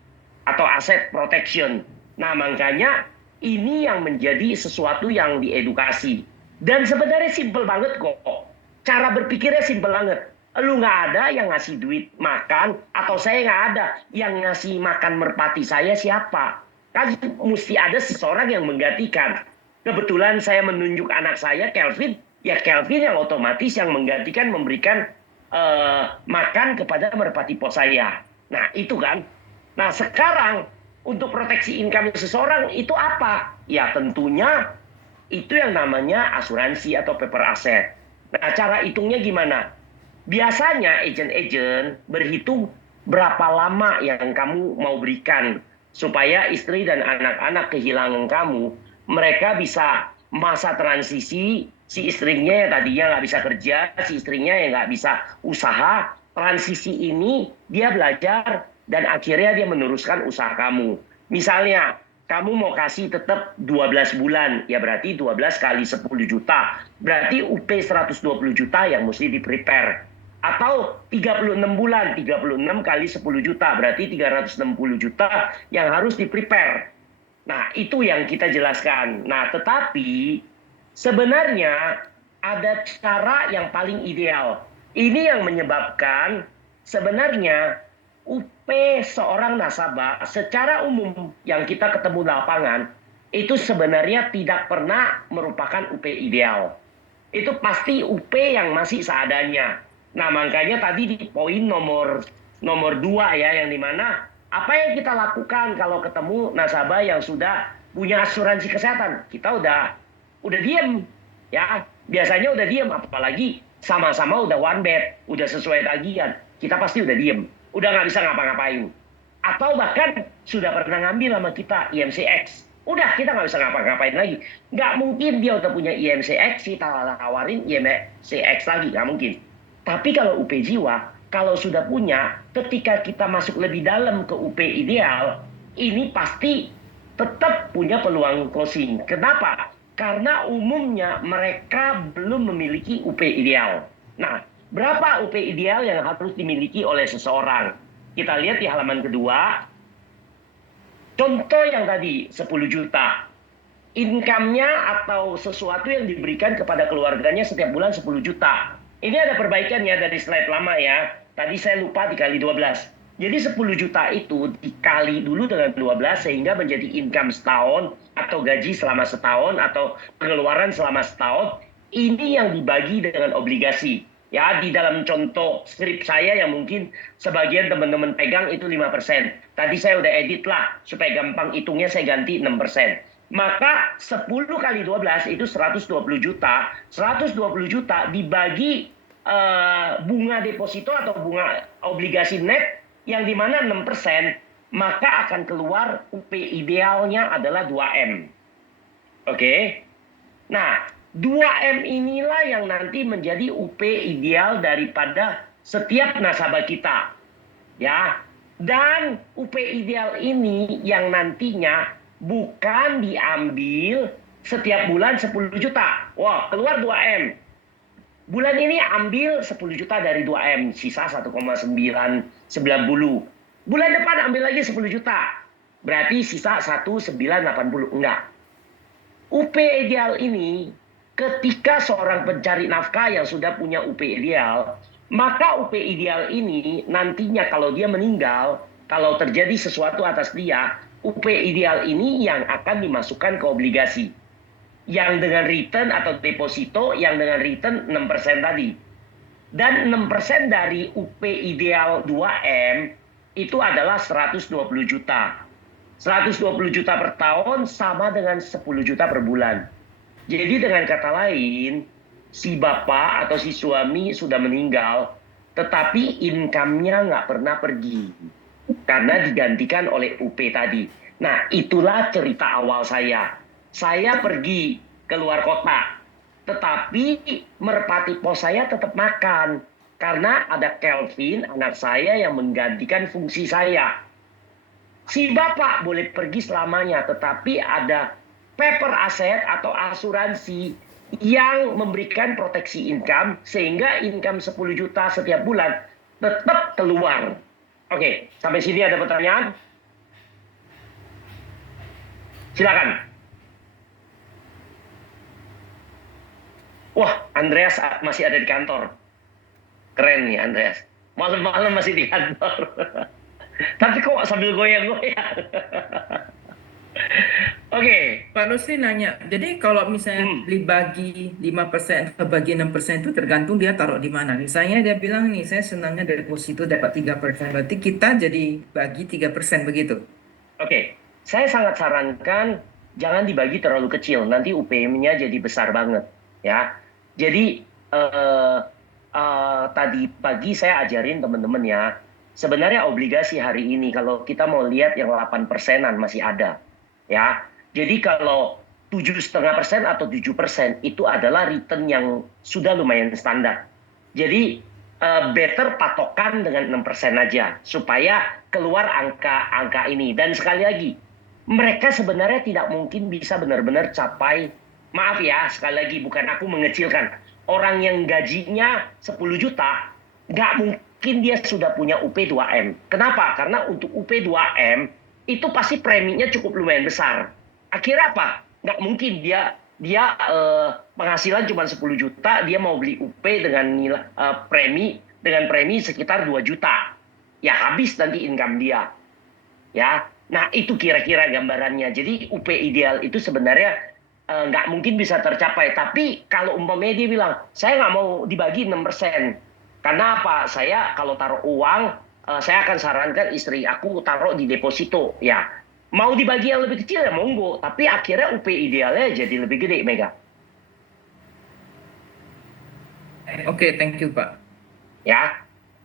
atau aset protection. Nah, makanya ini yang menjadi sesuatu yang diedukasi. Dan sebenarnya simpel banget kok. Cara berpikirnya simpel banget. Lu nggak ada yang ngasih duit makan, atau saya nggak ada yang ngasih makan merpati saya, siapa? Kan mesti ada seseorang yang menggantikan. Kebetulan saya menunjuk anak saya, Kelvin, ya Kelvin yang otomatis yang menggantikan memberikan makan kepada merpati pot saya. Nah, itu kan. Nah, sekarang untuk proteksi income seseorang itu apa? Ya tentunya itu yang namanya asuransi atau paper asset. Nah, cara hitungnya gimana? Biasanya agen-agen berhitung berapa lama yang kamu mau berikan supaya istri dan anak-anak kehilangan kamu, mereka bisa masa transisi, si istrinya yang tadinya nggak bisa kerja, si istrinya yang nggak bisa usaha, transisi ini dia belajar dan akhirnya dia meneruskan usaha kamu. Misalnya, kamu mau kasih tetap 12 bulan, ya berarti 12 kali 10 juta. Berarti UP 120 juta yang mesti di-prepare. Atau 36 bulan, 36 kali 10 juta, berarti 360 juta yang harus di-prepare. Nah, itu yang kita jelaskan. Nah, tetapi sebenarnya ada cara yang paling ideal. Ini yang menyebabkan sebenarnya UP seorang nasabah secara umum yang kita ketemu di lapangan itu sebenarnya tidak pernah merupakan UP ideal. Itu pasti UP yang masih seadanya. Nah, makanya tadi di poin nomor 2 ya, yang dimana apa yang kita lakukan kalau ketemu nasabah yang sudah punya asuransi kesehatan? Kita udah diem, ya. Biasanya udah diem, apalagi sama-sama udah one bed, udah sesuai tagihan. Kita pasti udah diem, udah nggak bisa ngapa-ngapain. Atau bahkan sudah pernah ngambil sama kita IMCX. Udah, kita nggak bisa ngapa-ngapain lagi. Nggak mungkin dia udah punya IMCX, kita tawarin IMCX lagi, nggak mungkin. Tapi kalau UP jiwa, kalau sudah punya, ketika kita masuk lebih dalam ke UP ideal, ini pasti tetap punya peluang closing. Kenapa? Karena umumnya mereka belum memiliki UP ideal. Nah, berapa UP ideal yang harus dimiliki oleh seseorang? Kita lihat di halaman kedua. Contoh yang tadi, 10 juta. Income-nya atau sesuatu yang diberikan kepada keluarganya setiap bulan 10 juta. Ini ada perbaikannya dari slide lama ya. Tadi saya lupa dikali 12. Jadi 10 juta itu dikali dulu dengan 12 sehingga menjadi income setahun atau gaji selama setahun atau pengeluaran selama setahun. Ini yang dibagi dengan obligasi. Ya, di dalam contoh skrip saya yang mungkin sebagian teman-teman pegang itu 5%. Tadi saya udah edit lah supaya gampang hitungnya, saya ganti 6%. Maka 10 kali 12 itu 120 juta. 120 juta dibagi bunga deposito atau bunga obligasi net yang dimana 6%, maka akan keluar UP idealnya adalah 2M. Oke? Nah, 2M inilah yang nanti menjadi UP ideal daripada setiap nasabah kita. Ya. Dan UP ideal ini yang nantinya bukan diambil setiap bulan 10 juta. Wah, keluar 2M. Bulan ini ambil 10 juta dari 2M, sisa 1,990. Bulan depan ambil lagi 10 juta. Berarti sisa 1,980. Enggak. UP ideal ini ketika seorang pencari nafkah yang sudah punya UP ideal, maka UP ideal ini nantinya kalau dia meninggal, kalau terjadi sesuatu atas dia, UP ideal ini yang akan dimasukkan ke obligasi. Yang dengan return atau deposito yang dengan return 6% tadi. Dan 6% dari UP ideal 2M itu adalah 120 juta. 120 juta per tahun sama dengan 10 juta per bulan. Jadi dengan kata lain, si bapak atau si suami sudah meninggal, tetapi income-nya nggak pernah pergi. Karena digantikan oleh UP tadi. Nah, itulah cerita awal saya. Saya pergi keluar kota, tetapi merpati pos saya tetap makan. Karena ada Kelvin, anak saya yang menggantikan fungsi saya. Si bapak boleh pergi selamanya, tetapi ada paper asset atau asuransi yang memberikan proteksi income sehingga income 10 juta setiap bulan tetap keluar. Oke, sampai sini ada pertanyaan? Silakan. Wah, Andreas masih ada di kantor. Keren nih Andreas. Malam-malam masih di kantor. Tapi kok sambil goyang-goyang. Oke. Pak Rusli nanya, jadi kalau misalnya dibagi 5% atau bagi 6% itu tergantung dia taruh di mana. Misalnya dia bilang nih, saya senangnya deposito dapat 3%, berarti kita jadi bagi 3% begitu. Oke, saya sangat sarankan jangan dibagi terlalu kecil, nanti UPM-nya jadi besar banget, ya. Jadi tadi pagi saya ajarin teman-teman ya, sebenarnya obligasi hari ini kalau kita mau lihat yang 8%-an masih ada, ya. Jadi kalau 7,5% atau 7% itu adalah return yang sudah lumayan standar. Jadi better patokan dengan 6% aja supaya keluar angka ini. Dan sekali lagi, mereka sebenarnya tidak mungkin bisa benar-benar capai, maaf ya, sekali lagi bukan aku mengecilkan. Orang yang gajinya 10 juta, nggak mungkin dia sudah punya UP2M. Kenapa? Karena untuk UP2M itu pasti preminya cukup lumayan besar. Akhirnya apa? Nggak mungkin dia penghasilan cuma 10 juta, dia mau beli UP dengan premi sekitar 2 juta. Ya habis nanti income dia. Ya. Nah, itu kira-kira gambarannya. Jadi UP ideal itu sebenarnya nggak mungkin bisa tercapai. Tapi kalau umpamanya dia bilang, saya nggak mau dibagi 6%. Karena apa? Saya kalau taruh uang, saya akan sarankan istri aku taruh di deposito. Ya, mau dibagi yang lebih kecil ya monggo. Tapi akhirnya UP idealnya jadi lebih gede, Mega. Oke, thank you Pak. Ya,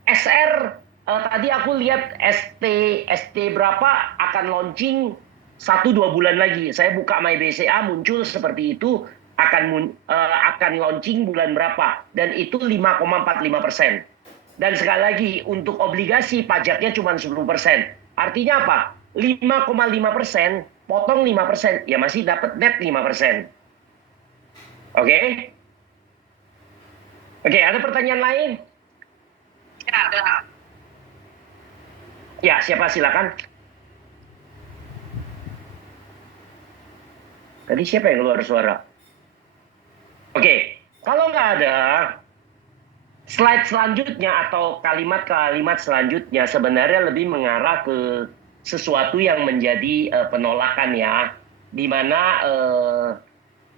SR tadi aku lihat ST berapa akan launching 1-2 bulan lagi. Saya buka My BCA muncul seperti itu, akan launching bulan berapa, dan itu 5,45%. Dan sekali lagi untuk obligasi pajaknya cuma 10%. Artinya apa? 5,5% potong 5%, ya masih dapat net 5%. Oke? Oke, ada pertanyaan lain? Ya, ada. Ya, siapa silakan. Tadi siapa yang keluar suara? Oke, kalau nggak ada, slide selanjutnya atau kalimat-kalimat selanjutnya sebenarnya lebih mengarah ke sesuatu yang menjadi penolakan ya. Dimana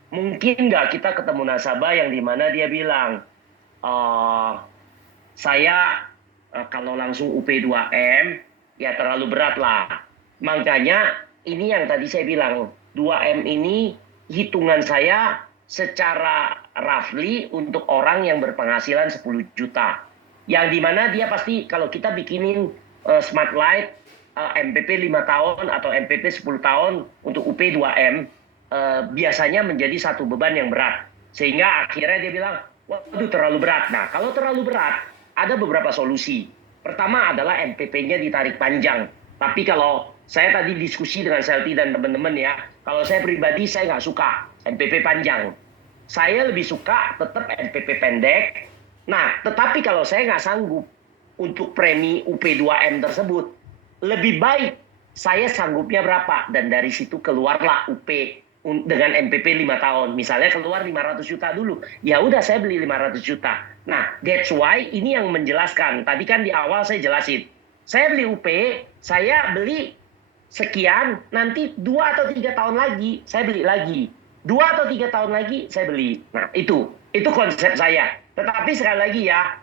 mungkin nggak kita ketemu nasabah yang dimana dia bilang, saya kalau langsung UP2M ya terlalu berat lah. Makanya ini yang tadi saya bilang, 2M ini hitungan saya secara roughly untuk orang yang berpenghasilan 10 juta. Yang dimana dia pasti kalau kita bikinin Smart Light MPP 5 tahun atau MPP 10 tahun untuk UP2M biasanya menjadi satu beban yang berat. Sehingga akhirnya dia bilang, waduh terlalu berat. Nah, kalau terlalu berat, ada beberapa solusi. Pertama adalah MPP-nya ditarik panjang. Tapi kalau saya tadi diskusi dengan Selti dan teman-teman ya, kalau saya pribadi saya nggak suka MPP panjang. Saya lebih suka tetap MPP pendek. Nah, tetapi kalau saya nggak sanggup untuk premi UP2M tersebut, lebih baik saya sanggupnya berapa. Dan dari situ keluarlah UP dengan MPP 5 tahun. Misalnya keluar 500 juta dulu. Ya udah saya beli 500 juta. Nah, that's why ini yang menjelaskan. Tadi kan di awal saya jelasin. Saya beli UP, saya beli sekian, nanti 2 atau 3 tahun lagi saya beli lagi. 2 atau 3 tahun lagi saya beli. Nah, itu konsep saya. Tetapi sekali lagi ya,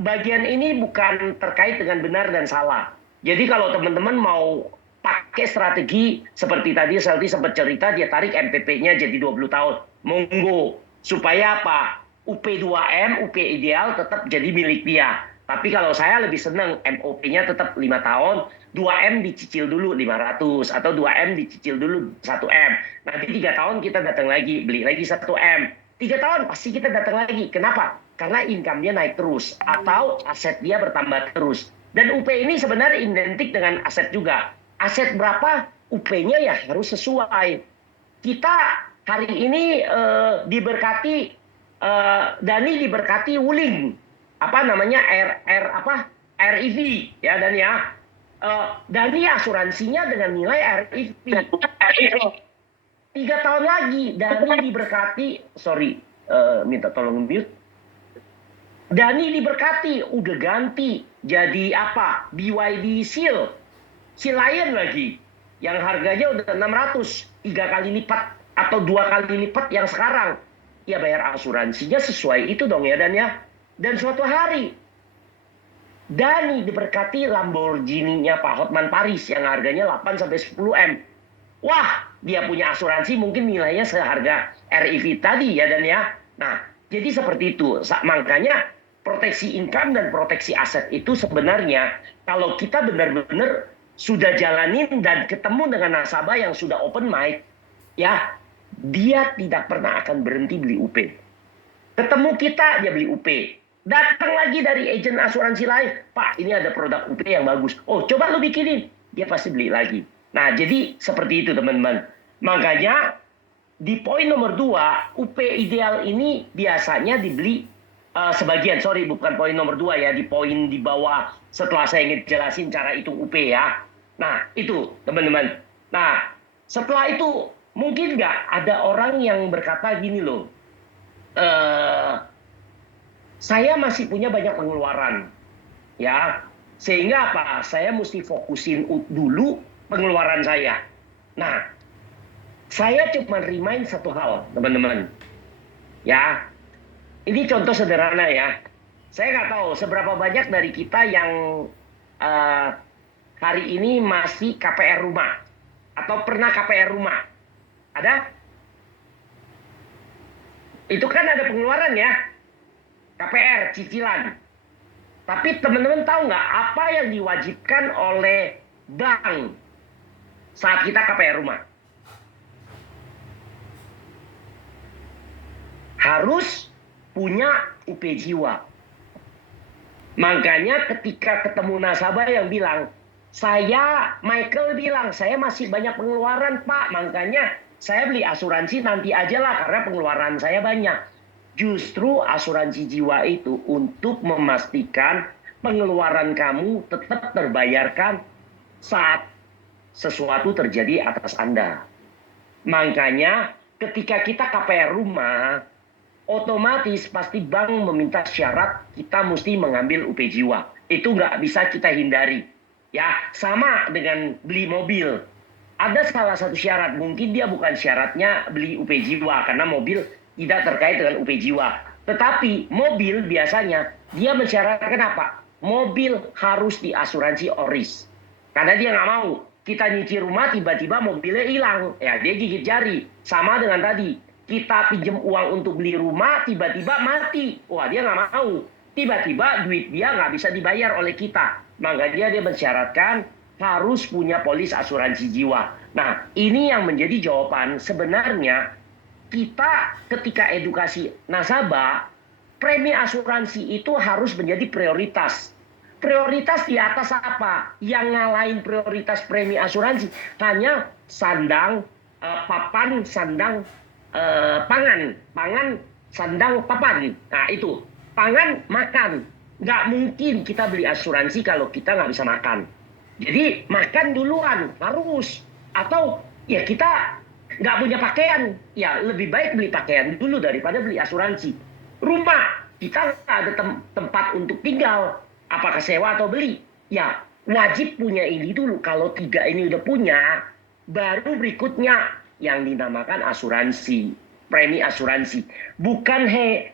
bagian ini bukan terkait dengan benar dan salah. Jadi kalau teman-teman mau pakai strategi seperti tadi Selti sempat cerita, dia tarik MPP-nya jadi 20 tahun. Monggo. Supaya apa? UP2M, UP ideal tetap jadi milik dia. Tapi kalau saya lebih senang MOP-nya tetap 5 tahun, 2M dicicil dulu 500 atau 2M dicicil dulu 1M. Nanti 3 tahun kita datang lagi, beli lagi 1M. 3 tahun pasti kita datang lagi. Kenapa? Karena income-nya naik terus atau aset dia bertambah terus. Dan UP ini sebenarnya identik dengan aset juga. Aset berapa, UP-nya ya harus sesuai. Kita hari ini diberkati Dani diberkati Wuling REV ya Dani ya. Dani asuransinya dengan nilai REV. 3 tahun lagi Dani diberkati, minta tolong mute. Dani diberkati, udah ganti jadi apa? BYD Seal Lion lagi, yang harganya udah 600, 3 kali lipat atau 2 kali lipat yang sekarang. Ya bayar asuransinya sesuai itu dong ya Dan ya. Dan suatu hari Dani diberkati Lamborghini-nya Pak Hotman Paris yang harganya 8-10 M. Wah, dia punya asuransi mungkin nilainya seharga REV tadi ya Dan ya. Nah, jadi seperti itu. Makanya proteksi income dan proteksi aset itu sebenarnya kalau kita benar-benar sudah jalanin dan ketemu dengan nasabah yang sudah open mind, ya dia tidak pernah akan berhenti beli UP. Ketemu kita, dia beli UP. Datang lagi dari agen asuransi lain, Pak ini ada produk UP yang bagus. Oh coba lu bikinin, dia pasti beli lagi. Nah jadi seperti itu teman-teman. Makanya di poin nomor 2, UP ideal ini biasanya dibeli sebagian, bukan poin nomor 2 ya, di poin di bawah setelah saya ingin jelasin cara hitung UP ya. Nah itu teman-teman. Nah setelah itu mungkin nggak ada orang yang berkata gini loh, saya masih punya banyak pengeluaran ya, sehingga apa, saya mesti fokusin dulu pengeluaran saya. Nah saya cuma remind satu hal teman-teman ya, ini contoh sederhana ya. Saya nggak tahu seberapa banyak dari kita yang hari ini masih KPR rumah atau pernah KPR rumah. Ada? Itu kan ada pengeluaran ya, KPR, cicilan. Tapi teman-teman tahu nggak apa yang diwajibkan oleh bank saat kita KPR rumah? Harus punya UP jiwa. Makanya ketika ketemu nasabah yang bilang, Michael bilang, saya masih banyak pengeluaran Pak, makanya saya beli asuransi nanti aja lah karena pengeluaran saya banyak. Justru asuransi jiwa itu untuk memastikan pengeluaran kamu tetap terbayarkan saat sesuatu terjadi atas Anda. Makanya ketika kita KPR rumah, otomatis pasti bank meminta syarat kita mesti mengambil UP jiwa. Itu nggak bisa kita hindari. Ya, sama dengan beli mobil. Ada salah satu syarat, mungkin dia bukan syaratnya beli UP jiwa karena mobil tidak terkait dengan UP jiwa. Tetapi mobil biasanya dia mensyaratkan apa? Mobil harus diasuransi ORIS. Karena dia nggak mau kita nyicil rumah tiba-tiba mobilnya hilang. Ya dia gigit jari. Sama dengan tadi. Kita pinjam uang untuk beli rumah tiba-tiba mati. Wah dia nggak mau. Tiba-tiba duit dia nggak bisa dibayar oleh kita. Maka dia mensyaratkan harus punya polis asuransi jiwa. Nah ini yang menjadi jawaban sebenarnya. Kita ketika edukasi nasabah, premi asuransi itu harus menjadi prioritas. Prioritas di atas apa? Yang ngalahin prioritas premi asuransi hanya sandang, papan, sandang, pangan. Pangan, sandang, papan. Nah itu, pangan, makan. Nggak mungkin kita beli asuransi kalau kita nggak bisa makan. Jadi makan duluan, harus. Atau ya kita nggak punya pakaian, ya lebih baik beli pakaian dulu daripada beli asuransi. Rumah, kita nggak ada tempat untuk tinggal, apakah sewa atau beli? Ya wajib punya ini dulu. Kalau 3 ini udah punya, baru berikutnya yang dinamakan asuransi, premi asuransi. Bukan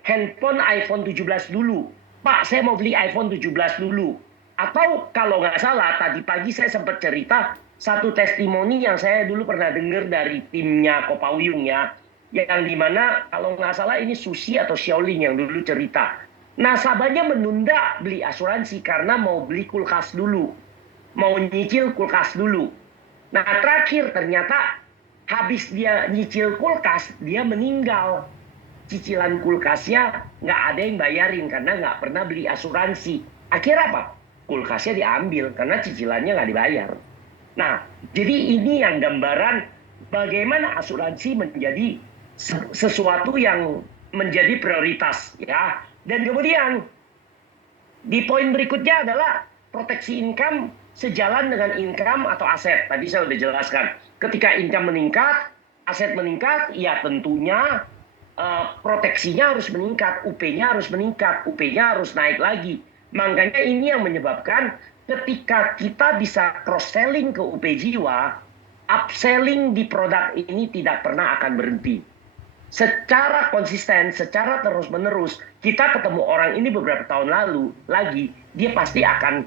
handphone iPhone 17 dulu. Pak, saya mau beli iPhone 17 dulu. Atau kalau nggak salah, tadi pagi saya sempat cerita, satu testimoni yang saya dulu pernah dengar dari timnya Kopauyung ya, yang dimana kalau nggak salah ini Susi atau Xiaoling yang dulu cerita. Nasabahnya menunda beli asuransi karena mau beli kulkas dulu, mau nyicil kulkas dulu. Nah terakhir ternyata habis dia nyicil kulkas, dia meninggal. Cicilan kulkasnya nggak ada yang bayarin karena nggak pernah beli asuransi. Akhirnya apa? Kulkasnya diambil karena cicilannya nggak dibayar. Nah, jadi ini yang gambaran bagaimana asuransi menjadi sesuatu yang menjadi prioritas ya. Dan kemudian di poin berikutnya adalah proteksi income sejalan dengan income atau aset. Tadi saya sudah jelaskan. Ketika income meningkat, aset meningkat, ya tentunya proteksinya harus meningkat, UP-nya harus meningkat, UP-nya harus naik lagi. Makanya ini yang menyebabkan ketika kita bisa cross-selling ke UP Jiwa, upselling di produk ini tidak pernah akan berhenti. Secara konsisten, secara terus-menerus, kita ketemu orang ini beberapa tahun lalu lagi, dia pasti akan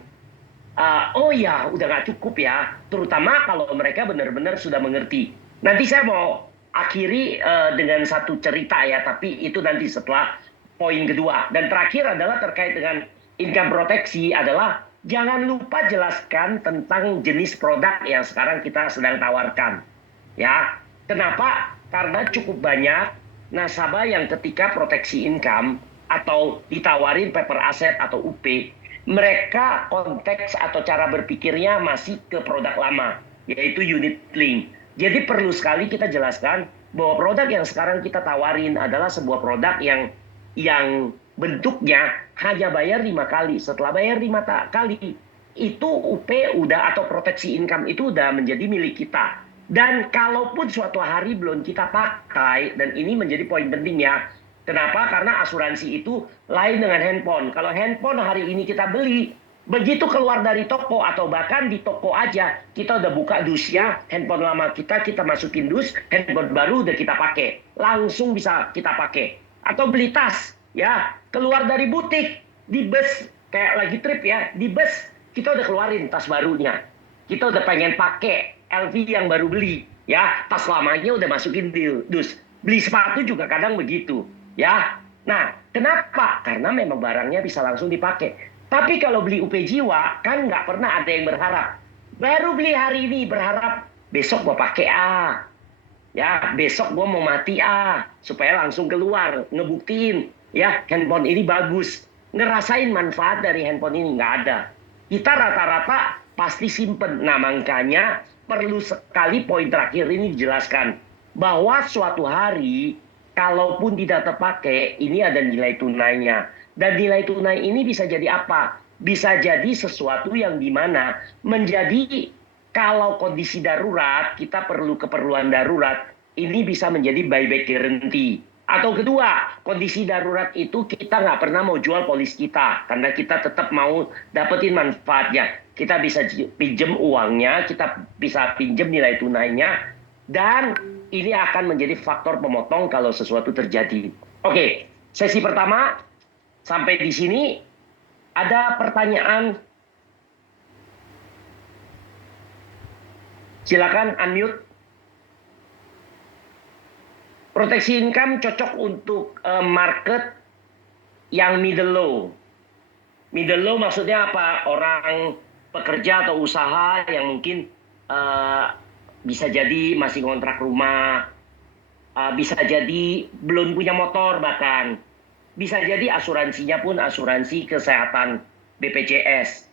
oh ya, udah nggak cukup ya. Terutama kalau mereka benar-benar sudah mengerti. Nanti saya mau akhiri dengan satu cerita ya, tapi itu nanti setelah poin kedua. Dan terakhir adalah terkait dengan income proteksi adalah jangan lupa jelaskan tentang jenis produk yang sekarang kita sedang tawarkan. Ya, kenapa? Karena cukup banyak nasabah yang ketika proteksi income atau ditawarin paper asset atau UP, mereka konteks atau cara berpikirnya masih ke produk lama, yaitu unit link. Jadi perlu sekali kita jelaskan bahwa produk yang sekarang kita tawarin adalah sebuah produk yang bentuknya hanya bayar 5 kali. Setelah bayar 5 kali, itu UP udah atau proteksi income itu udah menjadi milik kita. Dan kalaupun suatu hari belum kita pakai, dan ini menjadi poin penting ya. Kenapa? Karena asuransi itu lain dengan handphone. Kalau handphone hari ini kita beli, begitu keluar dari toko atau bahkan di toko aja, kita udah buka dusnya, handphone lama kita masukin dus, handphone baru udah kita pakai. Langsung bisa kita pakai. Atau beli tas, ya, keluar dari butik, di bus, kayak lagi trip ya, di bus, kita udah keluarin tas barunya. Kita udah pengen pakai LV yang baru beli, ya, tas lamanya udah masukin di dus. Beli sepatu juga kadang begitu, ya. Nah, kenapa? Karena memang barangnya bisa langsung dipakai. Tapi kalau beli UP Jiwa, kan nggak pernah ada yang berharap. Baru beli hari ini berharap besok gua pakai ya, besok gua mau mati supaya langsung keluar ngebuktiin, ya, handphone ini bagus. Ngerasain manfaat dari handphone ini nggak ada. Kita rata-rata pasti simpen. Nah, makanya perlu sekali poin terakhir ini dijelaskan bahwa suatu hari kalaupun tidak terpakai, ini ada nilai tunainya. Dan nilai tunai ini bisa jadi apa? Bisa jadi sesuatu yang dimana menjadi kalau kondisi darurat, kita perlu keperluan darurat, ini bisa menjadi buyback guarantee. Atau kedua, kondisi darurat itu kita nggak pernah mau jual polis kita, karena kita tetap mau dapetin manfaatnya. Kita bisa pinjam uangnya, kita bisa pinjam nilai tunainya, dan ini akan menjadi faktor pemotong kalau sesuatu terjadi. Oke, sesi pertama sampai di sini. Ada pertanyaan? Silakan unmute. Proteksi income cocok untuk market yang middle low. Middle low maksudnya apa? Orang pekerja atau usaha yang mungkin bisa jadi masih kontrak rumah, bisa jadi belum punya motor bahkan, bisa jadi asuransinya pun asuransi kesehatan BPJS.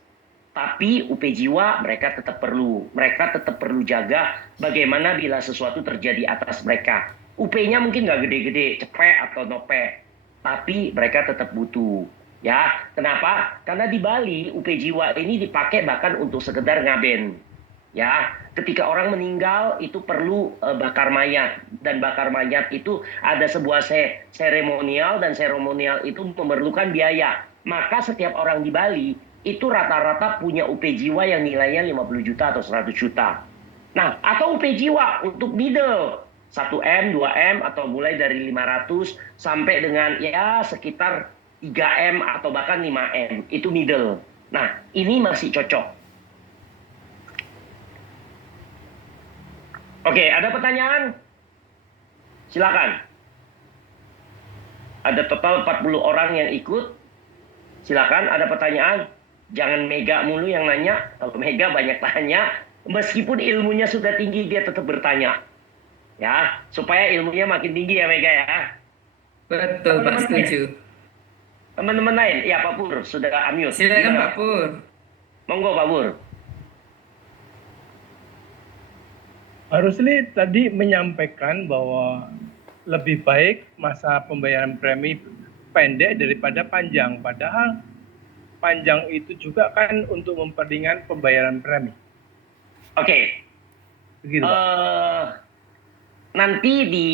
Tapi UP Jiwa mereka tetap perlu jaga bagaimana bila sesuatu terjadi atas mereka. UP-nya mungkin nggak gede-gede, cepet atau nope, tapi mereka tetap butuh. Ya, kenapa? Karena di Bali UP Jiwa ini dipakai bahkan untuk sekedar ngaben. Ya, ketika orang meninggal itu perlu bakar mayat, dan bakar mayat itu ada sebuah seremonial, dan seremonial itu memerlukan biaya. Maka setiap orang di Bali itu rata-rata punya UP Jiwa yang nilainya 50 juta atau 100 juta. Nah, atau UP Jiwa untuk middle 1M, 2M, atau mulai dari 500 sampai dengan ya sekitar 3M atau bahkan 5M, itu middle. Nah, ini masih cocok. Oke, ada pertanyaan? Silakan. Ada total 40 orang yang ikut. Silakan, ada pertanyaan. Jangan Mega mulu yang nanya. Kalau Mega banyak tanya, meskipun ilmunya sudah tinggi, dia tetap bertanya. Ya, supaya ilmunya makin tinggi ya Mega ya. Betul, Pak, setuju. Teman-teman lain, ya Pak Pur, sudah unmute. Silakan Pak Pur. Monggo Pak Pur. Pak Rusli tadi menyampaikan bahwa lebih baik masa pembayaran premi pendek daripada panjang. Padahal panjang itu juga kan untuk memperingan pembayaran premi. Oke. Begitu, Pak. Nanti di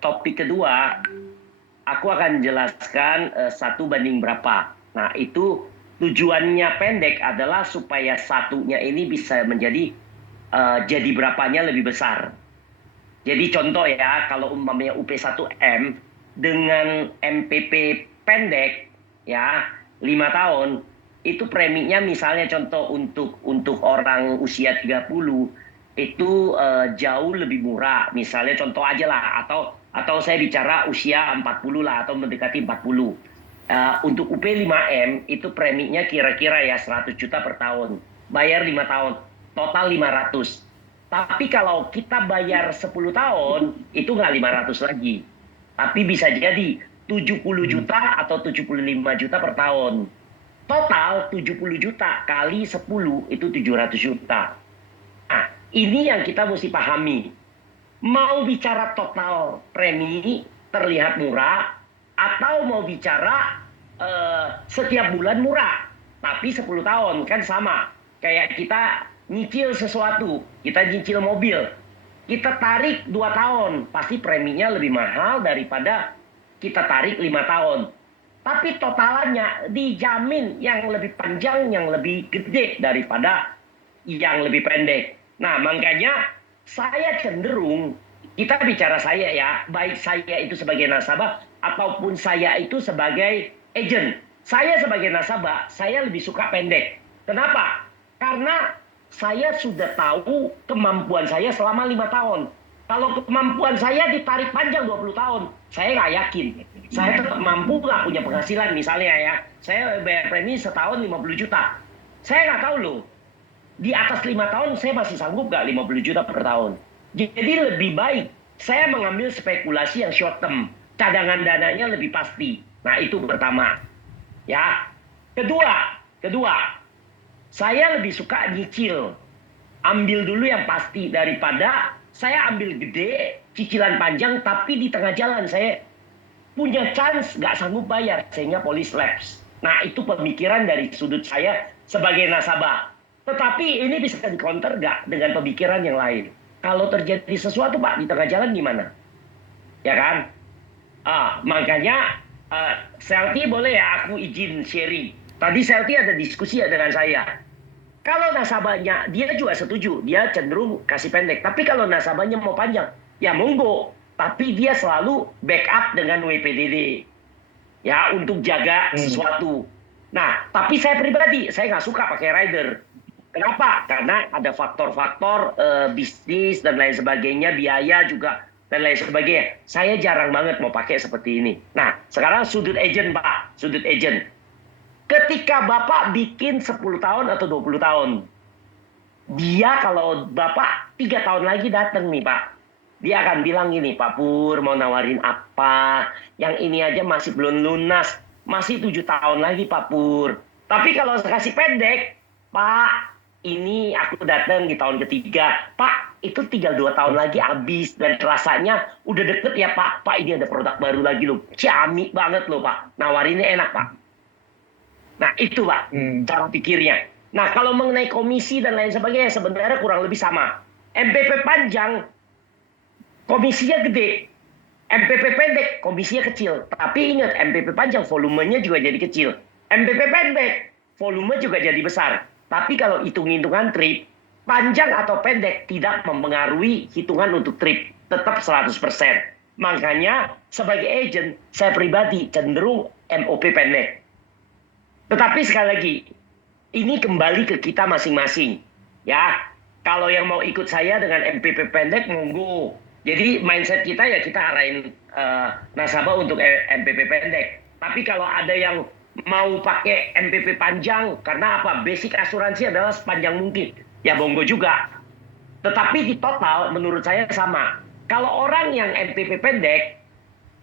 topik kedua, aku akan jelaskan 1 banding berapa. Nah, itu tujuannya pendek adalah supaya satunya ini bisa menjadi jadi berapanya lebih besar. Jadi contoh ya, kalau umpamanya UP1M dengan MPP pendek ya 5 tahun, itu preminya misalnya contoh untuk orang usia 30 itu jauh lebih murah. Misalnya contoh aja lah, atau saya bicara usia 40 lah atau mendekati 40. Untuk UP5M itu preminya kira-kira ya 100 juta per tahun. Bayar 5 tahun, total 500. Tapi kalau kita bayar 10 tahun, itu nggak 500 lagi. Tapi bisa jadi 70 juta atau 75 juta per tahun. Total 70 juta kali 10 itu 700 juta. Nah, ini yang kita mesti pahami. Mau bicara total premi terlihat murah, atau mau bicara setiap bulan murah, tapi 10 tahun kan sama. Kayak kita nyicil sesuatu, kita nyicil mobil, kita tarik 2 tahun, pasti preminya lebih mahal daripada kita tarik 5 tahun. Tapi totalannya dijamin yang lebih panjang, yang lebih gede daripada yang lebih pendek. Nah, makanya saya cenderung, kita bicara saya ya, baik saya itu sebagai nasabah ataupun saya itu sebagai agent. Saya sebagai nasabah, saya lebih suka pendek. Kenapa? Karena saya sudah tahu kemampuan saya selama 5 tahun. Kalau kemampuan saya ditarik panjang 20 tahun, saya nggak yakin. Saya tetap mampu nggak punya penghasilan misalnya ya. Saya bayar premi setahun 50 juta. Saya nggak tahu loh. Di atas 5 tahun saya masih sanggup nggak 50 juta per tahun. Jadi lebih baik saya mengambil spekulasi yang short term. Cadangan dananya lebih pasti. Nah itu pertama. Ya. Kedua. Saya lebih suka nyicil. Ambil dulu yang pasti daripada saya ambil gede, cicilan panjang, tapi di tengah jalan saya punya chance nggak sanggup bayar, sehingga polis lapse. Nah, itu pemikiran dari sudut saya sebagai nasabah. Tetapi ini bisa di-counter nggak dengan pemikiran yang lain. Kalau terjadi sesuatu, Pak, di tengah jalan gimana? Ya kan? Makanya, Selti boleh ya aku izin sharing. Tadi Selti ada diskusi ya dengan saya. Kalau nasabahnya, dia juga setuju. Dia cenderung kasih pendek. Tapi kalau nasabahnya mau panjang, ya monggo. Tapi dia selalu backup dengan WPDD. Ya, untuk jaga sesuatu. Nah, tapi saya pribadi, saya nggak suka pakai rider. Kenapa? Karena ada faktor-faktor bisnis dan lain sebagainya, biaya juga, dan lain sebagainya. Saya jarang banget mau pakai seperti ini. Nah, sekarang sudut agent, Pak. Sudut agent. Ketika Bapak bikin 10 tahun atau 20 tahun, dia kalau Bapak 3 tahun lagi datang nih, Pak. Dia akan bilang gini, Pak Pur mau nawarin apa? Yang ini aja masih belum lunas. Masih 7 tahun lagi, Pak Pur. Tapi kalau kasih pendek, Pak, ini aku datang di tahun ketiga. Pak, itu tinggal 2 tahun lagi habis. Dan rasanya udah deket ya, Pak. Pak, ini ada produk baru lagi loh. Ciamik banget loh, Pak. Nawarinnya enak, Pak. Nah, itu, Pak, cara pikirnya. Nah, kalau mengenai komisi dan lain sebagainya, sebenarnya kurang lebih sama. MPP panjang, komisinya gede. MPP pendek, komisinya kecil. Tapi ingat, MPP panjang, volumenya juga jadi kecil. MPP pendek, volume juga jadi besar. Tapi kalau hitung-hitungan trip, panjang atau pendek tidak mempengaruhi hitungan untuk trip. Tetap 100%. Makanya, sebagai agent, saya pribadi cenderung MOP pendek. Tetapi sekali lagi, ini kembali ke kita masing-masing. Ya, kalau yang mau ikut saya dengan MPP pendek, monggo. Jadi mindset kita ya kita arahin nasabah untuk MPP pendek. Tapi kalau ada yang mau pakai MPP panjang, karena apa? Basic asuransi adalah sepanjang mungkin. Ya monggo juga. Tetapi di total menurut saya sama. Kalau orang yang MPP pendek,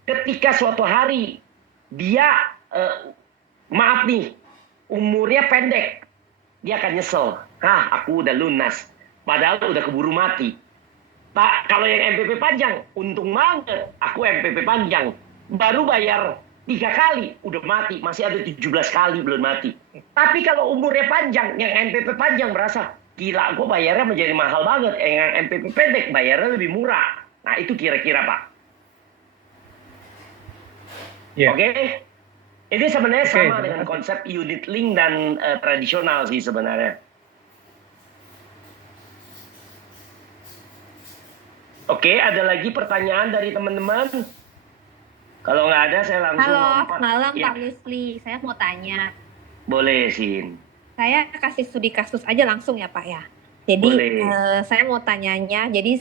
ketika suatu hari dia maaf nih, umurnya pendek, dia akan nyesel. Aku udah lunas, padahal udah keburu mati. Kalau yang MPP panjang, untung banget. Aku MPP panjang. Baru bayar 3 kali, udah mati. Masih ada 17 kali belum mati. Tapi kalau umurnya panjang, yang MPP panjang merasa, gila, gue bayarnya menjadi mahal banget. Yang MPP pendek, bayarnya lebih murah. Nah, itu kira-kira, Pak. Ya. Oke? Ini sebenarnya Oke, sama terima dengan kasih. konsep unit link dan tradisional sih sebenarnya. Oke, ada lagi pertanyaan dari teman-teman? Kalau nggak ada, saya langsung Halo, lompat. malam Ya, Pak Musli. Saya mau tanya. boleh, Sin. Saya kasih studi kasus aja langsung ya Pak ya. Jadi Boleh. saya mau tanyanya, jadi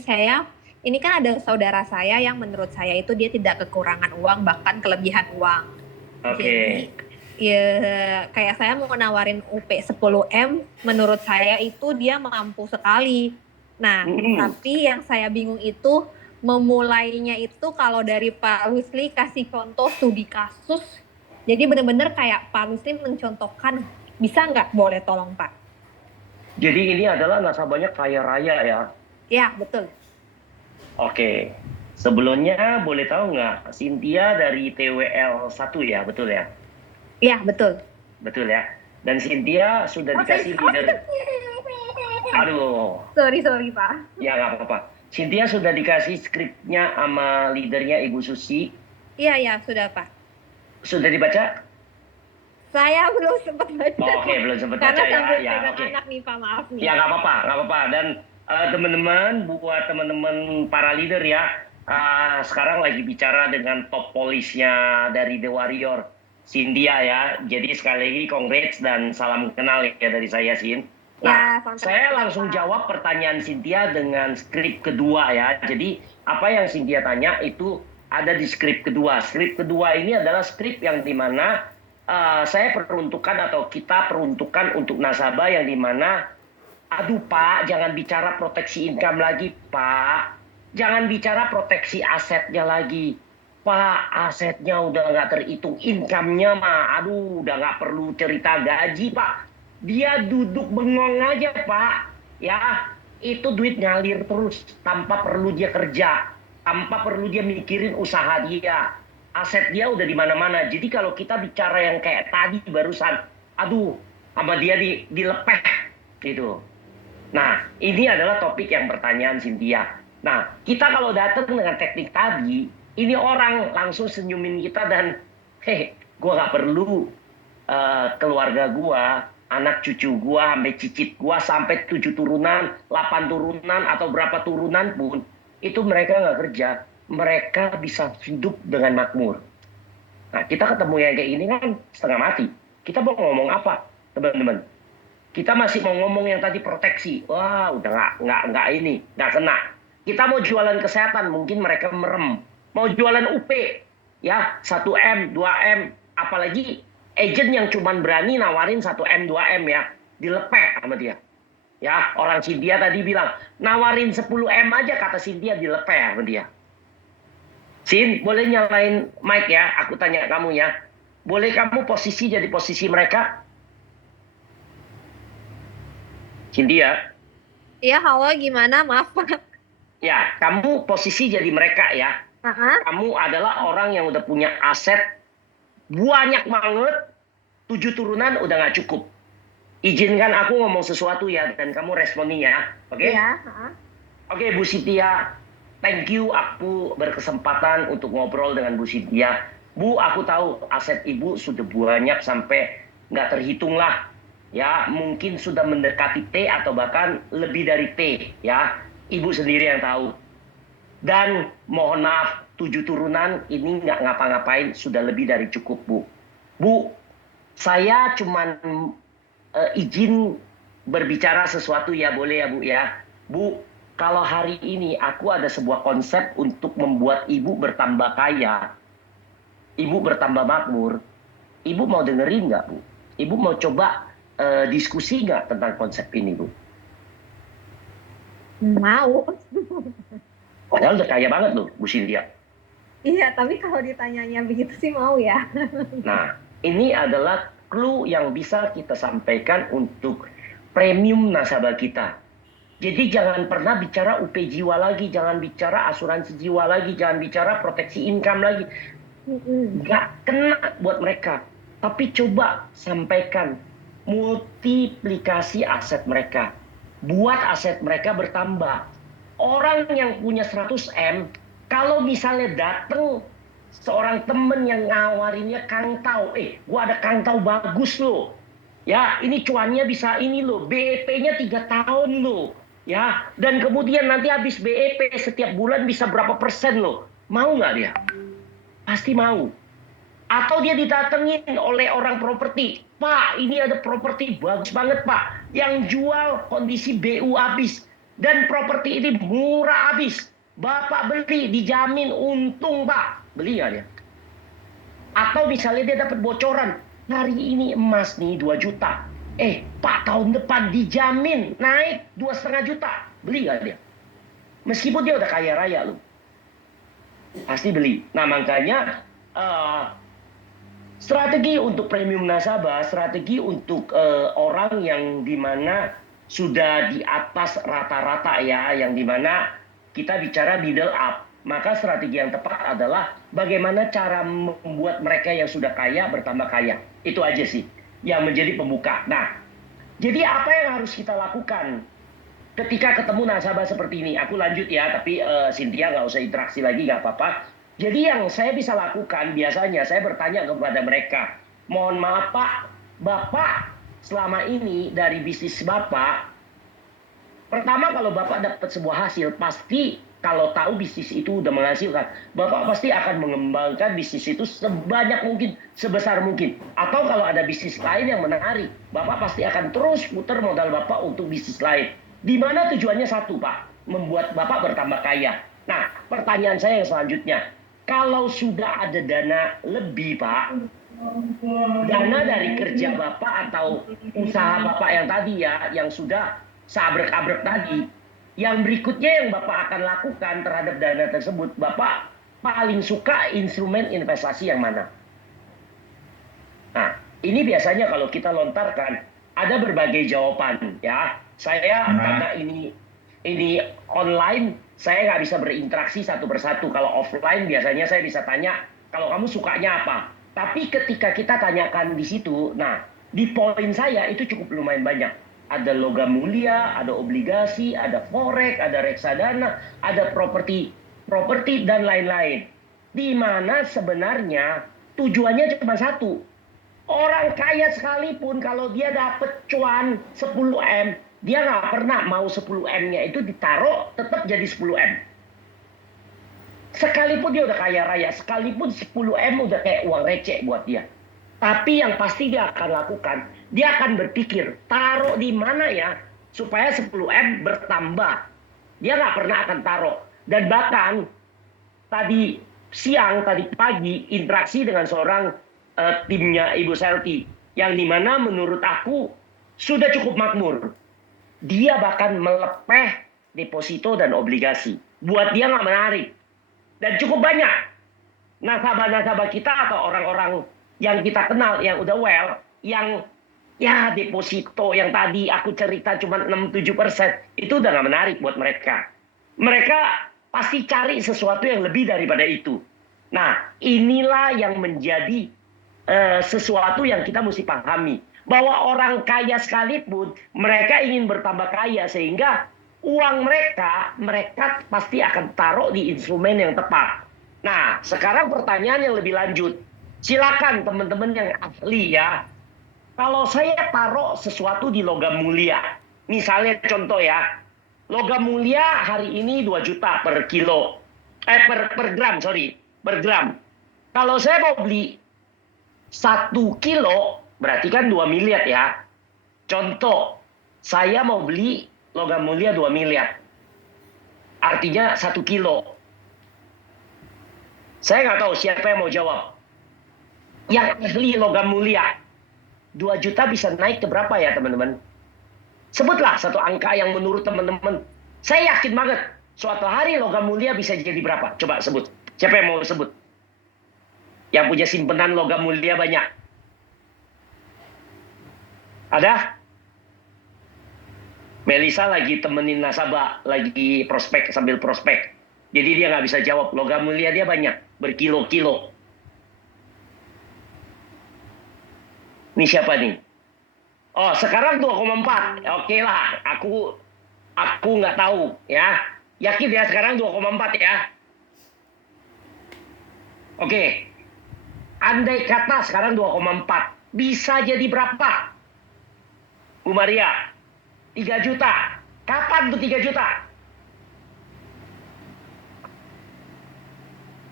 ini kan ada saudara saya yang menurut saya itu dia tidak kekurangan uang, bahkan kelebihan uang. Oke. Jadi ya, kayak saya mau nawarin UP 10M, menurut saya itu dia mampu sekali. Nah, tapi yang saya bingung itu memulainya itu kalau dari Pak Rusli kasih contoh studi kasus. Jadi benar-benar kayak Pak Rusli mencontohkan, bisa nggak? Boleh tolong Pak? Jadi ini adalah nasabahnya kaya raya ya? Ya, betul. Oke. Sebelumnya boleh tahu nggak, Cynthia dari TWL 1 ya, betul ya? Iya, betul. Betul ya. Dan Cynthia sudah dikasih leader. Aduh, Sorry Pak. ya nggak apa-apa. Cynthia sudah dikasih skripnya sama leadernya Ibu Susi. Iya, sudah Pak. Sudah dibaca? Saya belum sempat baca. Oke, belum sempat Karena baca ya. sambil Ya, pegang oke. anak nih Pak, maaf nih. Ya nggak apa-apa. Dan teman-teman, buat teman-teman para leader ya, sekarang lagi bicara dengan top polisnya dari The Warrior, Cynthia ya. Jadi sekali lagi congrats dan salam kenal ya dari saya, Sin. Nah, Ya, saya langsung jawab pertanyaan Cynthia dengan skrip kedua ya. Jadi apa yang Cynthia tanya itu ada di skrip kedua. Skrip kedua ini adalah skrip yang dimana saya peruntukkan atau kita peruntukkan untuk nasabah yang dimana, aduh Pak, jangan bicara proteksi income lagi Pak. Jangan bicara proteksi asetnya lagi. Pak, asetnya udah nggak terhitung, income-nya mah, aduh udah nggak perlu cerita gaji Pak. Dia duduk bengong aja Pak, ya itu duit ngalir terus tanpa perlu dia kerja, tanpa perlu dia mikirin usaha dia, aset dia udah di mana-mana. Jadi kalau kita bicara yang kayak tadi barusan, aduh sama dia dilepeh gitu. Nah ini adalah topik yang pertanyaan Cynthia. Nah kita kalau datang dengan teknik tadi, ini orang langsung senyumin kita dan gua nggak perlu keluarga gua, anak cucu gua, sampai cicit gua, sampai 7 turunan, 8 turunan, atau berapa turunan pun, itu mereka nggak kerja, mereka bisa hidup dengan makmur. Nah, kita ketemu yang kayak ini kan setengah mati. Kita mau ngomong apa, teman-teman? Kita masih mau ngomong yang tadi proteksi. Wah, udah nggak kena. Kita mau jualan kesehatan, mungkin mereka merem. Mau jualan UP, ya 1M, 2M, apalagi agent yang cuman berani nawarin 1M, 2M ya, dilepeh sama dia. Ya, orang Cynthia tadi bilang, nawarin 10M aja kata Cynthia dilepeh sama dia. Sin, boleh nyalain mic ya, aku tanya kamu ya. Boleh kamu posisi jadi posisi mereka? Cynthia? Iya, halo, gimana? Maaf Pak. Ya, kamu posisi jadi mereka ya. Kamu adalah orang yang udah punya aset banyak banget, 7 turunan udah nggak cukup. Izinkan aku ngomong sesuatu ya, dan kamu responi ya, oke? Iya. Oke, Bu Cynthia, thank you aku berkesempatan untuk ngobrol dengan Bu Cynthia. Bu, aku tahu aset Ibu sudah banyak sampai nggak terhitung lah. Ya, mungkin sudah mendekati T atau bahkan lebih dari T, ya. Ibu sendiri yang tahu. Dan mohon maaf, 7 turunan ini nggak ngapa-ngapain, sudah lebih dari cukup, Bu. Bu, saya cuman izin berbicara sesuatu ya, boleh ya Bu ya. Bu, kalau hari ini aku ada sebuah konsep untuk membuat Ibu bertambah kaya, Ibu bertambah makmur, Ibu mau dengerin nggak Bu? Ibu mau coba diskusi nggak tentang konsep ini Bu? Mau. Padahal udah kaya banget loh Bu Cynthia. Iya, tapi kalau ditanyanya begitu sih mau ya. Nah, ini adalah clue yang bisa kita sampaikan untuk premium nasabah kita. Jadi jangan pernah bicara UP jiwa lagi, jangan bicara asuransi jiwa lagi, jangan bicara proteksi income lagi. Nggak kena buat mereka. Tapi coba sampaikan multiplikasi aset mereka. Buat aset mereka bertambah. Orang yang punya 100M, kalau misalnya datang seorang temen yang ngawarinnya Kang Tau, gua ada Kang Tau bagus loh. Ya, ini cuannya bisa ini loh, BEP-nya 3 tahun loh. Ya, dan kemudian nanti habis BEP setiap bulan bisa berapa persen loh. Mau nggak dia? Pasti mau. Atau dia didatengin oleh orang properti. Pak, ini ada properti bagus banget Pak. Yang jual kondisi BU habis. Dan properti ini murah habis. Bapak beli, dijamin untung Pak. Beli nggak dia? Atau misalnya dia dapat bocoran. Hari ini emas nih 2 juta. Pak, tahun depan dijamin naik 2,5 juta. Beli nggak dia? Meskipun dia udah kaya raya loh. Pasti beli. Nah makanya strategi untuk premium nasabah, strategi untuk orang yang dimana sudah di atas rata-rata ya, yang dimana kita bicara middle up. Maka strategi yang tepat adalah bagaimana cara membuat mereka yang sudah kaya bertambah kaya. Itu aja sih yang menjadi pembuka. Nah, jadi apa yang harus kita lakukan ketika ketemu nasabah seperti ini? Aku lanjut ya, tapi Cynthia nggak usah interaksi lagi, nggak apa-apa. Jadi yang saya bisa lakukan biasanya saya bertanya kepada mereka, mohon maaf Pak, Bapak selama ini dari bisnis Bapak, pertama kalau Bapak dapat sebuah hasil, pasti kalau tahu bisnis itu udah menghasilkan, Bapak pasti akan mengembangkan bisnis itu sebanyak mungkin, sebesar mungkin. Atau kalau ada bisnis lain yang menarik, Bapak pasti akan terus putar modal Bapak untuk bisnis lain. Di mana tujuannya satu Pak, membuat Bapak bertambah kaya. Nah, pertanyaan saya yang selanjutnya, kalau sudah ada dana lebih Pak, dana dari kerja Bapak atau usaha Bapak yang tadi ya, yang sudah seabrek-abrek tadi, yang berikutnya yang Bapak akan lakukan terhadap dana tersebut, Bapak paling suka instrumen investasi yang mana? Nah, ini biasanya kalau kita lontarkan, ada berbagai jawaban ya. Saya karena ini online, saya nggak bisa berinteraksi satu persatu. Kalau offline biasanya saya bisa tanya, kalau kamu sukanya apa? Tapi ketika kita tanyakan di situ, nah di poin saya itu cukup lumayan banyak. Ada logam mulia, ada obligasi, ada forex, ada reksadana, ada properti dan lain-lain. Di mana sebenarnya tujuannya cuma satu. Orang kaya sekalipun kalau dia dapat cuan 10M, dia nggak pernah mau 10M-nya itu ditaruh tetap jadi 10M. Sekalipun dia udah kaya raya, sekalipun 10M udah kayak uang receh buat dia. Tapi yang pasti dia akan lakukan, dia akan berpikir, taruh di mana ya supaya 10M bertambah. Dia nggak pernah akan taruh. Dan bahkan tadi siang, tadi pagi, interaksi dengan seorang timnya Ibu Selti, yang dimana menurut aku sudah cukup makmur. Dia bahkan melepeh deposito dan obligasi. Buat dia nggak menarik. Dan cukup banyak nasabah-nasabah kita atau orang-orang yang kita kenal, yang udah well, yang ya deposito yang tadi aku cerita cuma 6-7%, itu udah nggak menarik buat mereka. Mereka pasti cari sesuatu yang lebih daripada itu. Nah, inilah yang menjadi sesuatu yang kita mesti pahami. Bahwa orang kaya sekalipun, mereka ingin bertambah kaya, sehingga uang mereka pasti akan taruh di instrumen yang tepat. Nah, sekarang pertanyaan yang lebih lanjut. Silakan teman-teman yang ahli ya. Kalau saya taruh sesuatu di logam mulia, misalnya contoh ya, logam mulia hari ini 2 juta per kilo, per gram, per gram. Kalau saya mau beli 1 kilo, berarti kan 2 miliar ya. Contoh, saya mau beli logam mulia 2 miliar. Artinya 1 kilo. Saya nggak tahu siapa yang mau jawab. Yang ahli logam mulia, 2 juta bisa naik ke berapa ya teman-teman? Sebutlah satu angka yang menurut teman-teman. Saya yakin banget suatu hari logam mulia bisa jadi berapa? Coba sebut. Siapa yang mau sebut? Yang punya simpenan logam mulia banyak. Ada? Melisa lagi temenin nasabah, lagi prospek sambil prospek. Jadi dia nggak bisa jawab. Logam mulia dia banyak, berkilo-kilo. Ini siapa nih? Oh, sekarang 2,4. Oke lah, aku nggak tahu ya. Yakin ya sekarang 2,4 ya? Oke. Andai kata sekarang 2,4, bisa jadi berapa? Bu Maria, 3 juta. Kapan tuh 3 juta?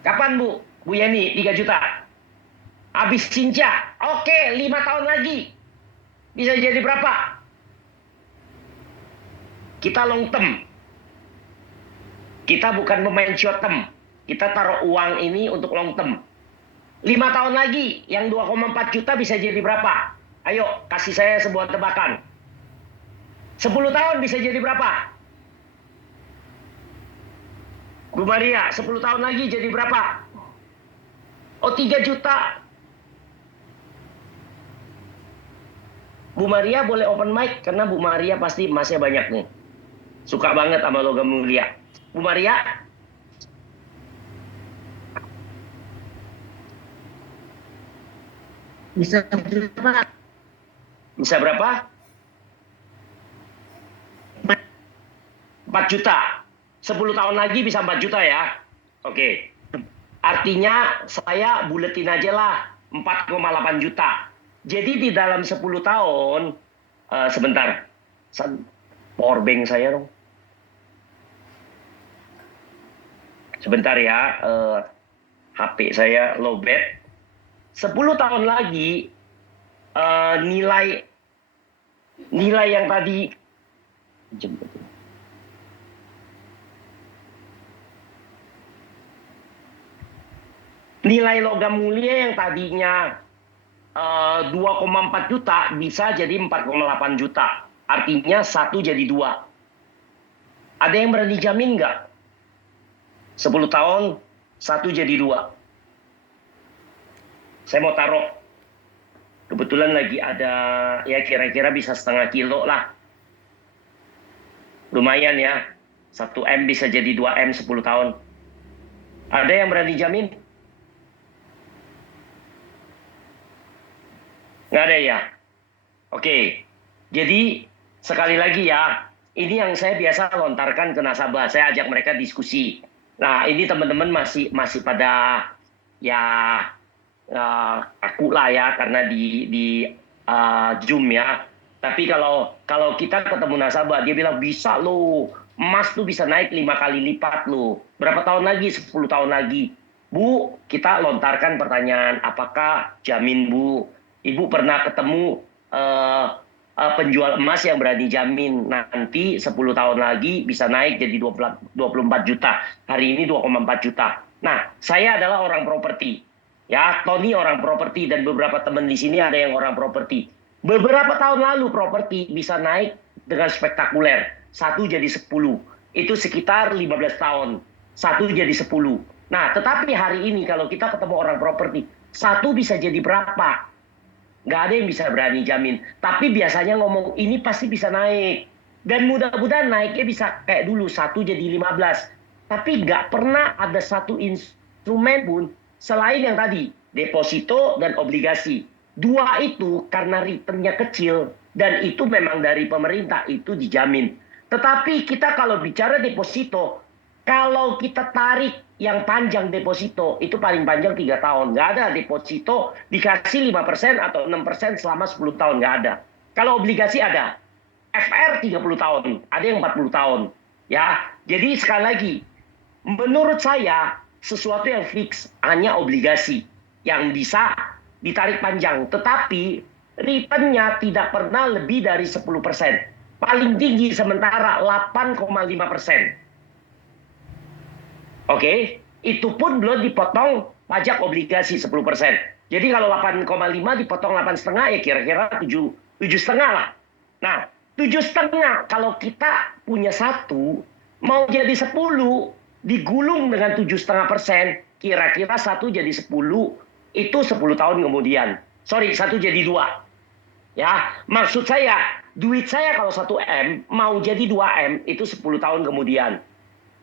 Kapan Bu? Bu Yeni, 3 juta. Habis cinca. Oke, 5 tahun lagi. Bisa jadi berapa? Kita long term. Kita bukan pemain short term. Kita taruh uang ini untuk long term. 5 tahun lagi, yang 2,4 juta bisa jadi berapa? Ayo, kasih saya sebuah tebakan. 10 tahun bisa jadi berapa? Bu Maria, 10 tahun lagi jadi berapa? Oh, 3 juta. Bu Maria boleh open mic, karena Bu Maria pasti emasnya banyak nih. Suka banget sama logam mulia. Bu Maria? Bisa berapa? Bisa berapa? 4 juta. 10 tahun lagi bisa 4 juta ya. Oke. Artinya saya buletin aja lah 4,8 juta. Jadi di dalam 10 tahun, sebentar. Power bank saya dong. Sebentar ya, HP saya lowbat. 10 tahun lagi, nilai yang tadi nilai logam mulia yang tadinya 2,4 juta bisa jadi 4,8 juta. Artinya 1 jadi 2. Ada yang berani jamin nggak? 10 tahun, 1 jadi 2. Saya mau taruh. Kebetulan lagi ada, ya kira-kira bisa setengah kilo lah. Lumayan ya. 1M bisa jadi 2M 10 tahun. Ada yang berani jamin? Nggak ada ya? Oke. Jadi, sekali lagi ya, ini yang saya biasa lontarkan ke nasabah. Saya ajak mereka diskusi. Nah, ini teman-teman masih pada, ya, aku lah ya, karena di Zoom ya. Tapi kalau kita ketemu nasabah, dia bilang, bisa loh, emas tuh bisa naik 5 kali lipat loh. Berapa tahun lagi? 10 tahun lagi. Bu, kita lontarkan pertanyaan, apakah jamin Bu? Ibu pernah ketemu penjual emas yang berani jamin nanti 10 tahun lagi bisa naik jadi 24 juta. Hari ini 2,4 juta. Nah, saya adalah orang properti. Ya, Tony orang properti dan beberapa teman di sini ada yang orang properti. Beberapa tahun lalu properti bisa naik dengan spektakuler. 1 jadi 10. Itu sekitar 15 tahun. 1 jadi 10. Nah, tetapi hari ini kalau kita ketemu orang properti, 1 bisa jadi berapa? Nggak ada yang bisa berani jamin. Tapi biasanya ngomong ini pasti bisa naik. Dan mudah-mudahan naiknya bisa kayak dulu 1 jadi 15. Tapi nggak pernah ada satu instrumen pun selain yang tadi, deposito dan obligasi. 2 itu karena returnnya kecil dan itu memang dari pemerintah itu dijamin. Tetapi kita kalau bicara deposito, kalau kita tarik yang panjang deposito, itu paling panjang 3 tahun. Nggak ada deposito dikasih 5% atau 6% selama 10 tahun. Nggak ada. Kalau obligasi ada. FR 30 tahun. Ada yang 40 tahun. Ya, jadi sekali lagi, menurut saya, sesuatu yang fix hanya obligasi. Yang bisa ditarik panjang. Tetapi, returnnya tidak pernah lebih dari 10%. Paling tinggi sementara 8,5%. Oke, itu pun belum dipotong pajak obligasi 10%. Jadi kalau 8,5 dipotong 8,5 ya kira-kira 7,5 lah. Nah, 7,5 kalau kita punya 1 mau jadi 10 digulung dengan 7,5%, kira-kira 1 jadi 10 itu 10 tahun kemudian. Sorry, 1 jadi 2. Ya, maksud saya duit saya kalau 1M mau jadi 2M itu 10 tahun kemudian.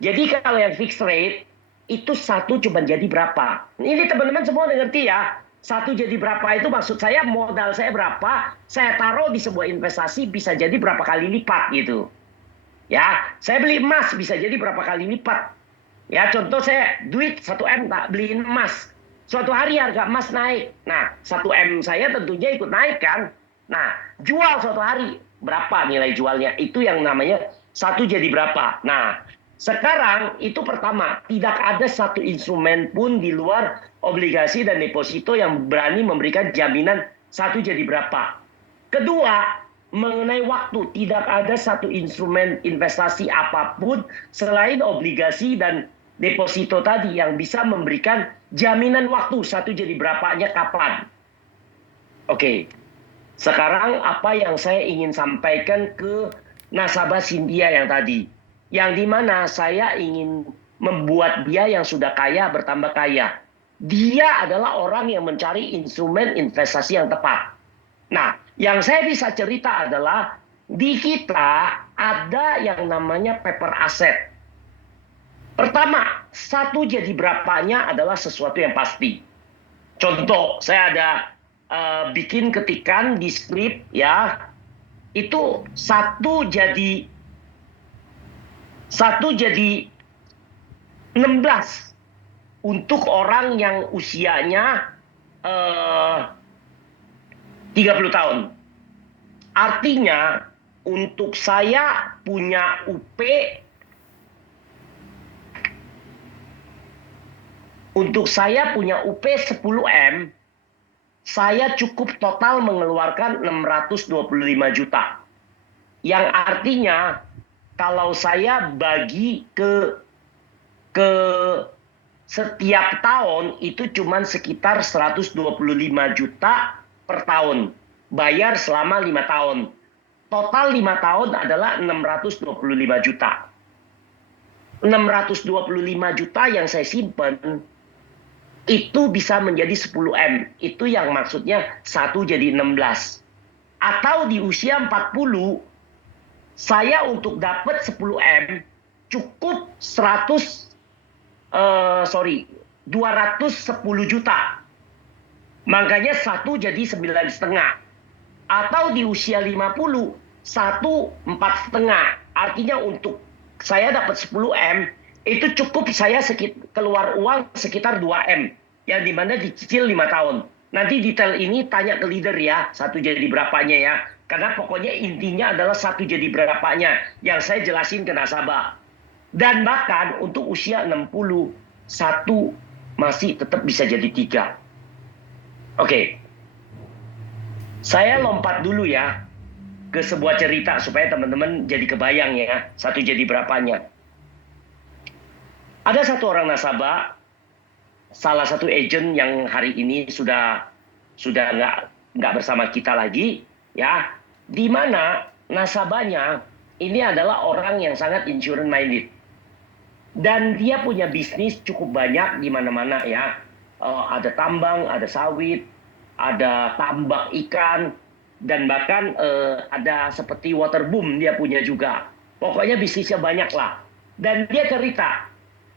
Jadi kalau yang fixed rate itu satu cuma jadi berapa? Ini teman-teman semua ngerti ya. Satu jadi berapa itu maksud saya modal saya berapa, saya taruh di sebuah investasi bisa jadi berapa kali lipat gitu. Ya, saya beli emas bisa jadi berapa kali lipat. Ya, contoh saya duit 1M tak beliin emas. Suatu hari harga emas naik. Nah, 1M saya tentunya ikut naik kan. Nah, jual suatu hari berapa nilai jualnya? Itu yang namanya satu jadi berapa. Nah, sekarang itu pertama, tidak ada satu instrumen pun di luar obligasi dan deposito yang berani memberikan jaminan satu jadi berapa. Kedua, mengenai waktu, tidak ada satu instrumen investasi apapun selain obligasi dan deposito tadi yang bisa memberikan jaminan waktu satu jadi berapanya kapan. Oke, sekarang apa yang saya ingin sampaikan ke nasabah Cynthia yang tadi, yang dimana saya ingin membuat dia yang sudah kaya bertambah kaya. Dia adalah orang yang mencari instrumen investasi yang tepat. Nah, yang saya bisa cerita adalah di kita ada yang namanya paper asset. Pertama, satu jadi berapanya adalah sesuatu yang pasti. Contoh, saya ada bikin ketikan di skrip ya, itu satu jadi 16 untuk orang yang usianya 30 tahun. Artinya untuk saya punya UP Untuk saya punya UP 10M, saya cukup total mengeluarkan 625 juta. Yang artinya kalau saya bagi ke setiap tahun itu cuma sekitar 125 juta per tahun. Bayar selama 5 tahun. Total 5 tahun adalah 625 juta. 625 juta yang saya simpan itu bisa menjadi 10M. Itu yang maksudnya 1 jadi 16. Atau di usia 40, saya untuk dapat 10M cukup 210 juta. Makanya 1 jadi 9,5. Atau di usia 50, 1 4,5. Artinya untuk saya dapat 10M, itu cukup saya keluar uang sekitar 2M. Yang dimana dicicil 5 tahun. Nanti detail ini tanya ke leader ya, satu jadi berapanya ya. Karena pokoknya intinya adalah satu jadi berapanya. Yang saya jelasin ke nasabah. Dan bahkan untuk usia 60, 1 masih tetap bisa jadi 3. Oke. Saya lompat dulu ya ke sebuah cerita supaya teman-teman jadi kebayang ya, satu jadi berapanya. Ada satu orang nasabah, salah satu agent yang hari ini sudah nggak bersama kita lagi, ya, di mana nasabahnya ini adalah orang yang sangat insurance minded, dan dia punya bisnis cukup banyak di mana-mana ya, ada tambang, ada sawit, ada tambak ikan, dan bahkan ada seperti waterboom dia punya juga. Pokoknya bisnisnya banyak lah, dan dia cerita.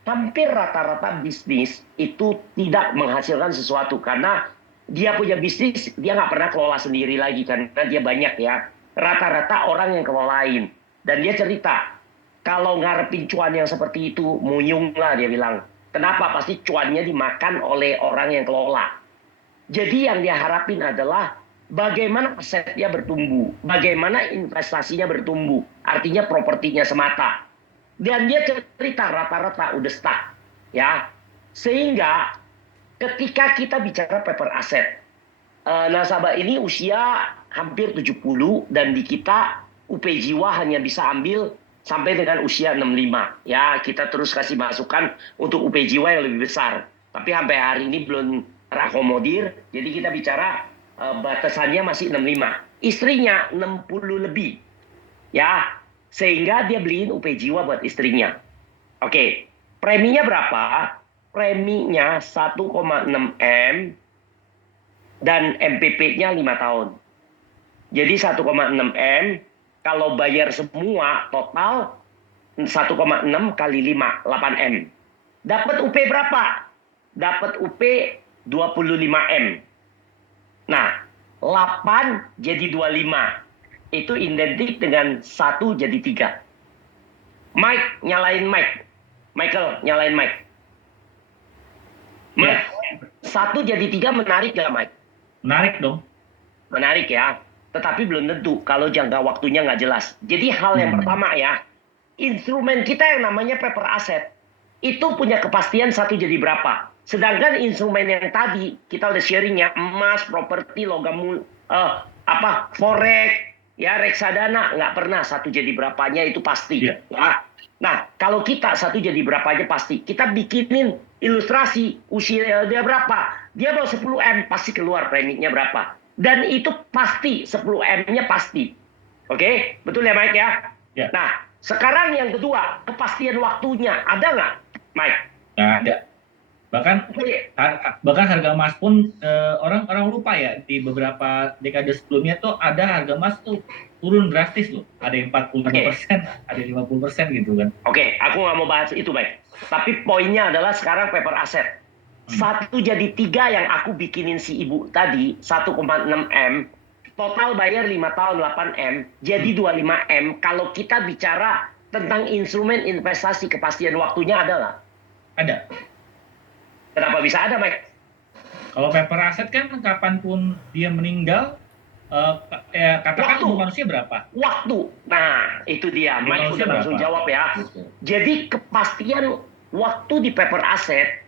Hampir rata-rata bisnis itu tidak menghasilkan sesuatu karena dia punya bisnis, dia nggak pernah kelola sendiri lagi karena dia banyak ya. Rata-rata orang yang kelolain. Dan dia cerita, kalau ngarepin cuan yang seperti itu, muyung lah dia bilang. Kenapa? Pasti cuannya dimakan oleh orang yang kelola. Jadi yang dia harapin adalah bagaimana asetnya bertumbuh, bagaimana investasinya bertumbuh, artinya propertinya semata. Dan dia cerita rata-rata udah stuck ya, sehingga ketika kita bicara paper asset, nasabah ini usia hampir 70 dan di kita UP jiwa hanya bisa ambil sampai dengan usia 65 ya. Kita terus kasih masukan untuk UP jiwa yang lebih besar, tapi sampai hari ini belum terakomodir. Jadi kita bicara batasannya masih 65. Istrinya 60 lebih ya, sehingga dia beliin UP jiwa buat istrinya. Oke, preminya berapa? Preminya 1,6M dan MPP-nya 5 tahun. Jadi 1,6 M, kalau bayar semua total 1,6 kali 5, 8 M. Dapat UP berapa? Dapat UP 25 M. Nah, 8 jadi 25. Itu identik dengan 1 jadi 3. Mike, nyalain Mike. Michael, nyalain Mike. Mike, 1 jadi 3 menarik gak, Mike? Menarik dong. Menarik ya. Tetapi belum tentu kalau jangka waktunya nggak jelas. Jadi hal yang pertama ya, instrumen kita yang namanya paper asset, itu punya kepastian 1 jadi berapa. Sedangkan instrumen yang tadi, kita udah sharing ya, emas, properti, logam, forex, ya reksadana, nggak pernah 1 jadi berapanya itu pasti. Iya. Ya. Nah, kalau kita 1 jadi berapanya pasti. Kita bikinin ilustrasi usia dia berapa. Dia bawa 10 M, pasti keluar preminya berapa. Dan itu pasti, 10 M-nya pasti. Oke? Betul ya Mike ya? Ya. Nah, sekarang yang kedua, kepastian waktunya. Ada nggak, Mike? Nggak ada. Bahkan harga emas pun orang lupa ya, di beberapa dekade sebelumnya tuh ada harga emas tuh turun drastis loh. Ada yang 45%, ada yang 50% gitu kan. Oke, aku nggak mau bahas itu, Mike. Tapi poinnya adalah sekarang paper asset. 1 jadi 3 yang aku bikinin si ibu tadi, 1,6 M, total bayar 5 tahun 8 M, jadi 25 M. Kalau kita bicara tentang instrumen investasi kepastian waktunya ada nggak? Ada. Kenapa bisa ada, Mike? Kalau paper asset kan kapanpun dia meninggal, katakan umur manusia berapa? Waktu. Nah, itu dia. Mike udah langsung jawab ya. Jadi kepastian waktu di paper asset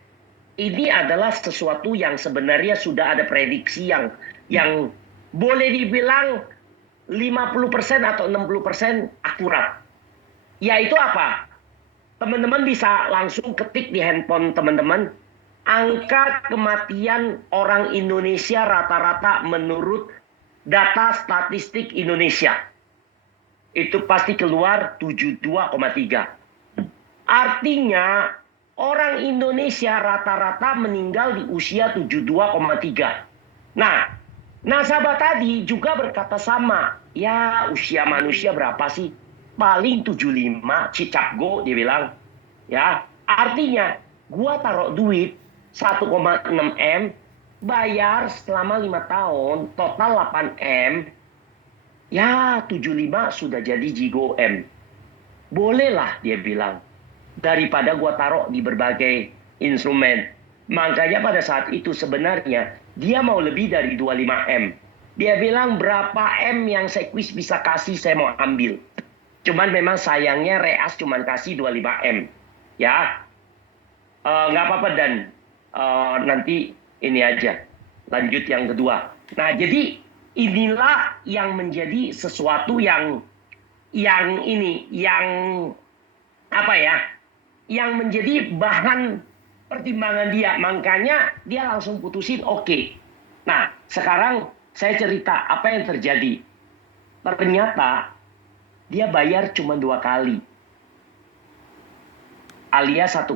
ini adalah sesuatu yang sebenarnya sudah ada prediksi yang boleh dibilang 50% atau 60% akurat. Yaitu apa? Teman-teman bisa langsung ketik di handphone teman-teman, angka kematian orang Indonesia rata-rata menurut data statistik Indonesia. Itu pasti keluar 72,3. Artinya orang Indonesia rata-rata meninggal di usia 72,3. Nah, nasabah tadi juga berkata sama. Ya, usia manusia berapa sih? Paling 75, cicak go, dia bilang. Ya, artinya gua taruh duit 1,6 M, bayar selama 5 tahun, total 8 M, ya 75 sudah jadi jigo M. Bolehlah, dia bilang. Daripada gua taruh di berbagai instrumen. Makanya pada saat itu sebenarnya dia mau lebih dari 25 M. Dia bilang berapa M yang Sequis bisa kasih saya mau ambil. Cuman memang sayangnya Reas cuman kasih 25 M. Ya. Nggak apa-apa dan nanti ini aja. Lanjut yang kedua. Nah, jadi inilah yang menjadi sesuatu yang apa ya? Yang menjadi bahan pertimbangan dia. Makanya dia langsung putusin oke. Nah, sekarang saya cerita apa yang terjadi. Ternyata dia bayar cuma 2 kali. Alias 1,6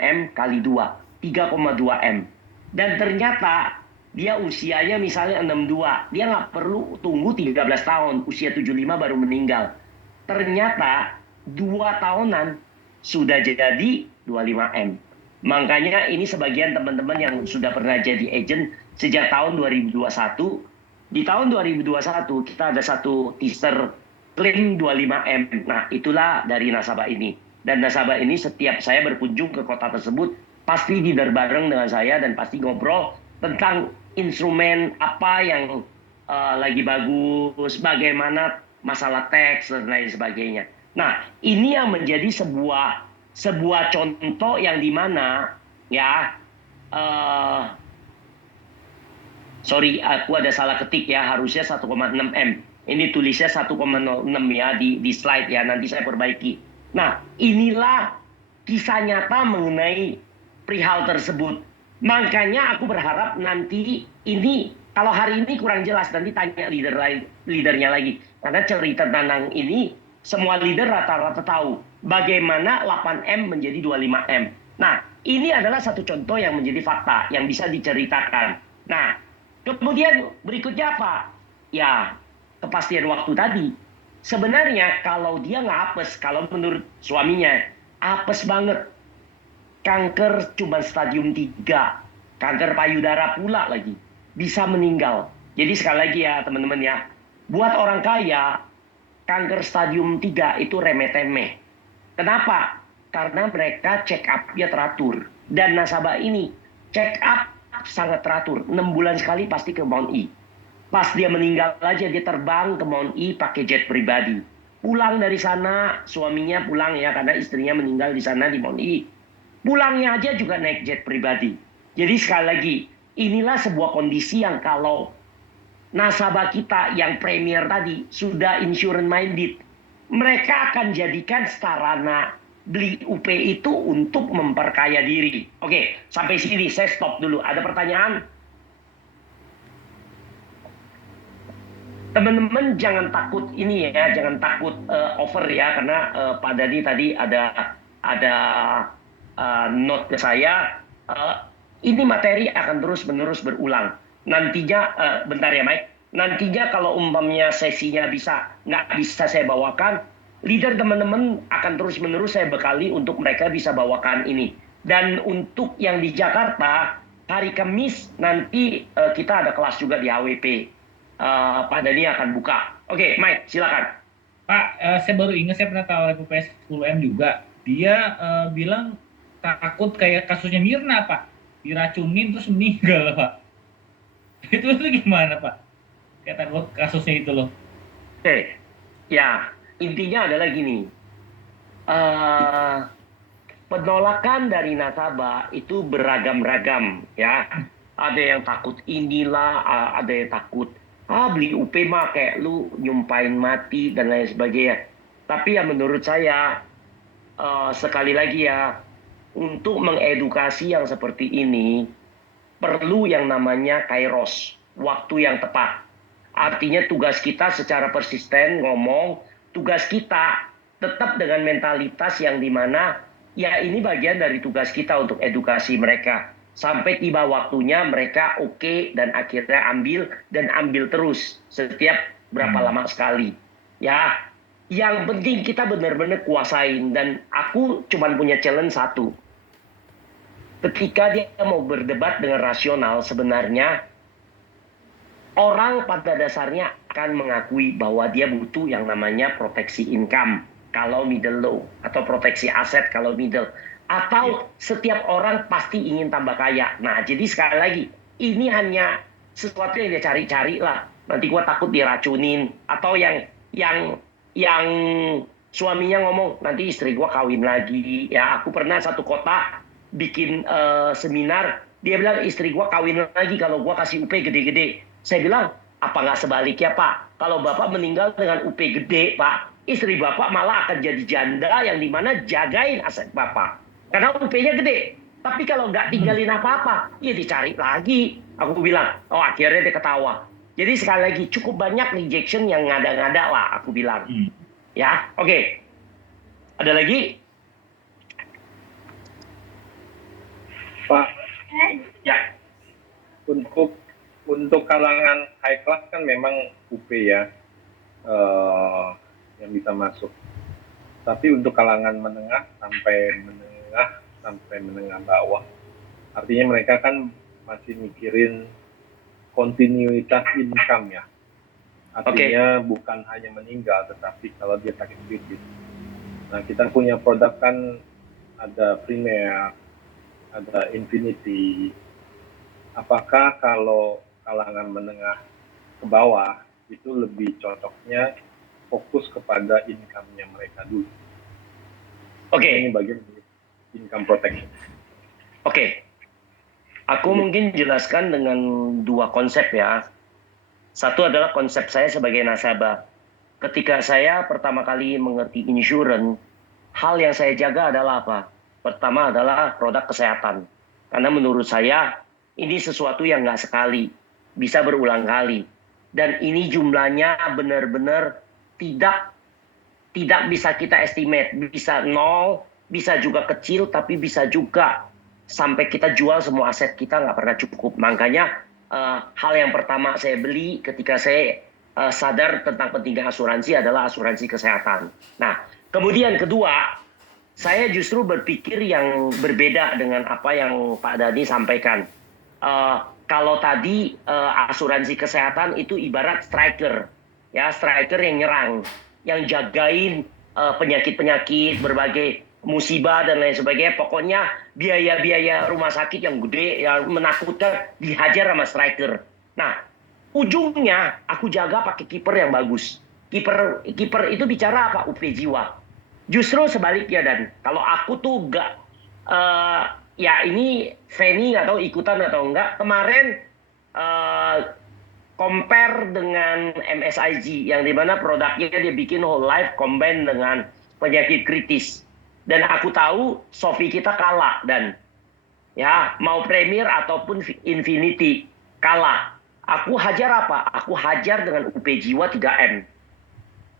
M kali 2. 3,2 M. Dan ternyata dia usianya misalnya 62. Dia nggak perlu tunggu 13 tahun. Usia 75 baru meninggal. Ternyata 2 tahunan sudah jadi 25 M. Makanya ini sebagian teman-teman yang sudah pernah jadi agent sejak tahun 2021. Di tahun 2021 kita ada satu teaser klaim 25 M. Nah, itulah dari nasabah ini. Dan nasabah ini setiap saya berkunjung ke kota tersebut pasti leader bareng dengan saya dan pasti ngobrol tentang instrumen apa yang lagi bagus, bagaimana masalah teks dan lain sebagainya. Nah, ini yang menjadi sebuah contoh yang dimana ya, sorry aku ada salah ketik ya, harusnya 1,6 M. Ini tulisnya 1,06 ya di slide ya, nanti saya perbaiki. Nah, inilah kisah nyata mengenai perihal tersebut. Makanya aku berharap nanti ini, kalau hari ini kurang jelas, nanti tanya leadernya lagi. Karena cerita tentang ini, semua leader rata-rata tahu bagaimana 8M menjadi 25M. Nah, ini adalah satu contoh yang menjadi fakta, yang bisa diceritakan. Nah, kemudian berikutnya apa? Ya, kepastian waktu tadi. Sebenarnya kalau dia nggak apes, kalau menurut suaminya, apes banget. Kanker cuma stadium 3, kanker payudara pula lagi, bisa meninggal. Jadi sekali lagi ya teman-teman ya, buat orang kaya, kanker stadium 3 itu remeh-temeh. Kenapa? Karena mereka check up-nya teratur. Dan nasabah ini check up sangat teratur, 6 bulan sekali pasti ke Mount E. Pas dia meninggal aja dia terbang ke Mount E pakai jet pribadi. Pulang dari sana, suaminya pulang ya karena istrinya meninggal di sana di Mount E. Pulangnya aja juga naik jet pribadi. Jadi sekali lagi, inilah sebuah kondisi yang kalau nasabah kita yang premier tadi sudah insurance minded, mereka akan jadikan sarana beli UP itu untuk memperkaya diri. Oke, sampai sini saya stop dulu. Ada pertanyaan? Teman-teman jangan takut ini ya, jangan takut over ya, karena Pak Dadi tadi ada note ke saya, ini materi akan terus-menerus berulang. Nantinya, bentar ya Mike, nantinya kalau umpamanya sesinya nggak bisa saya bawakan, leader teman-teman akan terus-menerus saya bekali untuk mereka bisa bawakan ini. Dan untuk yang di Jakarta, hari Kamis nanti kita ada kelas juga di HWP. Pak Dani akan buka. Oke, Mike, silakan. Pak, saya baru ingat saya pernah tahu PPS 10M juga. Dia bilang takut kayak kasusnya Mirna, Pak. Diracunin terus meninggal, Pak. Itu gimana, Pak? Kayak takut kasusnya itu loh. Oke, ya intinya adalah gini. Penolakan dari nasabah itu beragam-ragam, ya. Ada yang takut inilah, ada yang takut beli UP mah kayak lu nyumpain mati dan lain sebagainya. Tapi ya menurut saya sekali lagi ya, untuk mengedukasi yang seperti ini perlu yang namanya kairos, waktu yang tepat. Artinya tugas kita secara persisten ngomong, tugas kita tetap dengan mentalitas yang dimana ya ini bagian dari tugas kita untuk edukasi mereka. Sampai tiba waktunya mereka oke dan akhirnya ambil terus setiap berapa lama sekali. Ya, yang penting kita benar-benar kuasain, dan aku cuma punya challenge satu. Ketika dia mau berdebat dengan rasional, sebenarnya orang pada dasarnya akan mengakui bahwa dia butuh yang namanya proteksi income kalau middle low, atau proteksi aset kalau middle. Atau setiap orang pasti ingin tambah kaya. Nah, jadi sekali lagi, ini hanya sesuatu yang dia cari-cari lah. Nanti gua takut diracunin. Atau yang suaminya ngomong, nanti istri gua kawin lagi. Ya, aku pernah satu kota bikin seminar, dia bilang istri gua kawin lagi kalau gua kasih UP gede-gede. Saya bilang, apa nggak sebaliknya Pak? Kalau Bapak meninggal dengan UP gede Pak, istri Bapak malah akan jadi janda yang dimana jagain aset Bapak. Karena UP-nya gede. Tapi kalau nggak tinggalin apa-apa, ya dicari lagi. Aku bilang, oh akhirnya dia ketawa. Jadi sekali lagi, cukup banyak rejection yang ngada-ngada lah, aku bilang. Ya, oke. Ada lagi? Pak, Ya. Untuk kalangan high class kan memang UP ya yang bisa masuk. Tapi untuk kalangan menengah sampai menengah bawah, artinya mereka kan masih mikirin kontinuitas income ya. Artinya bukan hanya meninggal, tetapi kalau dia sakit kritis. Nah, kita punya produk kan ada Premier, ada Infinity. Apakah kalau kalangan menengah ke bawah itu lebih cocoknya fokus kepada income-nya mereka dulu? Ini bagian dari income protection. Aku mungkin jelaskan dengan dua konsep ya. Satu adalah konsep saya sebagai nasabah. Ketika saya pertama kali mengerti insurance, hal yang saya jaga adalah apa? Pertama adalah produk kesehatan. Karena menurut saya ini sesuatu yang nggak sekali, bisa berulang kali. Dan ini jumlahnya benar-benar tidak bisa kita estimate. Bisa nol, bisa juga kecil, tapi bisa juga sampai kita jual semua aset kita nggak pernah cukup. Makanya hal yang pertama saya beli ketika saya sadar tentang pentingnya asuransi adalah asuransi kesehatan. Nah, kemudian kedua, saya justru berpikir yang berbeda dengan apa yang Pak Dhani sampaikan. Kalau tadi asuransi kesehatan itu ibarat striker, ya striker yang nyerang, yang jagain penyakit-penyakit, berbagai musibah dan lain sebagainya. Pokoknya biaya-biaya rumah sakit yang gede, yang menakutkan dihajar sama striker. Nah, ujungnya aku jaga pakai kiper yang bagus. Kiper itu bicara apa? UP jiwa. Justru sebaliknya, dan kalau aku tuh gak ya ini Feni nggak tahu ikutan atau enggak. Kemarin compare dengan MSIG yang dimana produknya dia bikin whole life combine dengan penyakit kritis. Dan aku tahu Sofi kita kalah, dan ya mau Premier ataupun Infinity kalah. Aku hajar apa? Aku hajar dengan UP Jiwa 3M.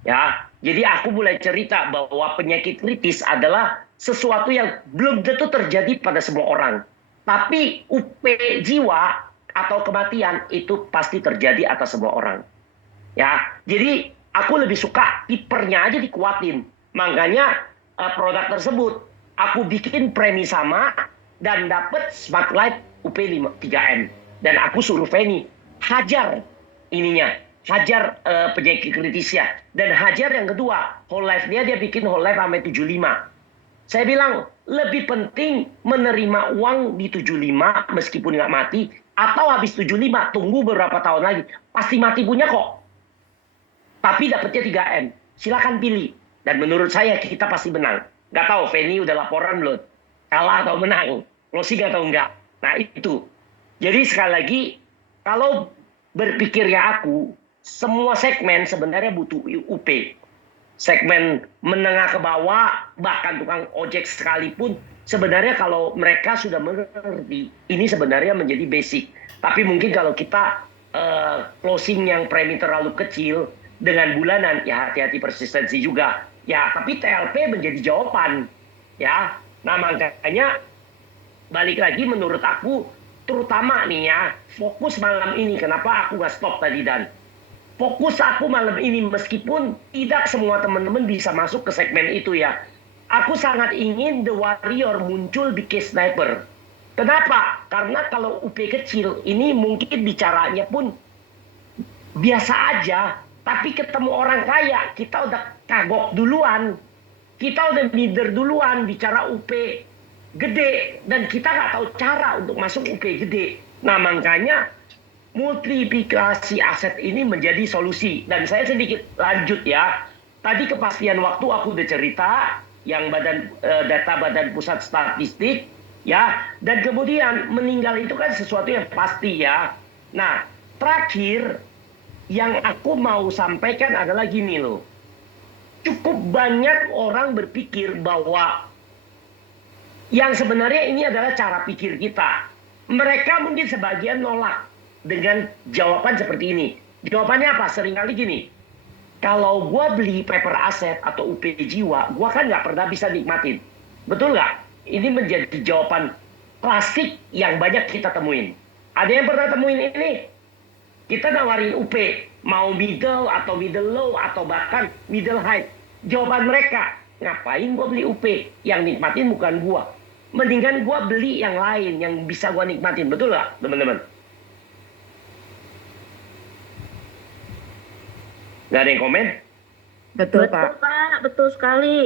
Ya, jadi aku mulai cerita bahwa penyakit kritis adalah sesuatu yang belum tentu terjadi pada semua orang. Tapi UP Jiwa atau kematian itu pasti terjadi atas semua orang. Ya, jadi aku lebih suka kipernya aja dikuatin. Makanya produk tersebut aku bikin premi sama dan dapat Smart Life UP 3M. Dan aku suruh Feni hajar ininya, hajar penyakit kritisnya, dan hajar yang kedua whole life dia bikin whole life sampai 75. Saya bilang lebih penting menerima uang di 75 meskipun nggak mati, atau habis 75 tunggu beberapa tahun lagi pasti mati punya kok, tapi dapatnya 3M. Silakan pilih, dan menurut saya kita pasti menang. Nggak tahu Feni udah laporan belum, kalah atau menang, closing atau enggak. Nah itu, jadi sekali lagi kalau berpikirnya aku, semua segmen sebenarnya butuh UP. Segmen menengah ke bawah, bahkan tukang ojek sekalipun, sebenarnya kalau mereka sudah mengerti, ini sebenarnya menjadi basic. Tapi mungkin kalau kita closing yang premi terlalu kecil dengan bulanan, ya hati-hati persistensi juga. Ya, tapi TLP menjadi jawaban. Ya, nah makanya balik lagi menurut aku, terutama nih ya, fokus malam ini. Kenapa aku nggak stop tadi, Dan? Fokus aku malam ini, meskipun tidak semua teman-teman bisa masuk ke segmen itu ya. Aku sangat ingin The Warrior muncul di Case Sniper. Kenapa? Karena kalau UP kecil, ini mungkin bicaranya pun biasa aja. Tapi ketemu orang kaya, kita udah kagok duluan. Kita udah minder duluan bicara UP gede, dan kita nggak tahu cara untuk masuk UP gede. Nah makanya multiplikasi aset ini menjadi solusi. Dan saya sedikit lanjut ya. Tadi kepastian waktu aku udah cerita, yang data Badan Pusat Statistik ya. Dan kemudian meninggal itu kan sesuatu yang pasti ya. Nah terakhir yang aku mau sampaikan adalah gini loh. Cukup banyak orang berpikir bahwa yang sebenarnya ini adalah cara pikir kita. Mereka mungkin sebagian nolak dengan jawaban seperti ini. Jawabannya apa? Seringkali gini, kalau gue beli paper aset atau UP jiwa, gue kan nggak pernah bisa nikmatin. Betul nggak? Ini menjadi jawaban klasik yang banyak kita temuin. Ada yang pernah temuin ini? Kita nawarin UP, mau middle atau middle low atau bahkan middle high. Jawaban mereka, ngapain gue beli UP? Yang nikmatin bukan gue. Mendingan gue beli yang lain yang bisa gue nikmatin. Betul nggak, teman-teman? Nggak ada yang komen? Betul, Betul, Pak. Pak. Betul sekali.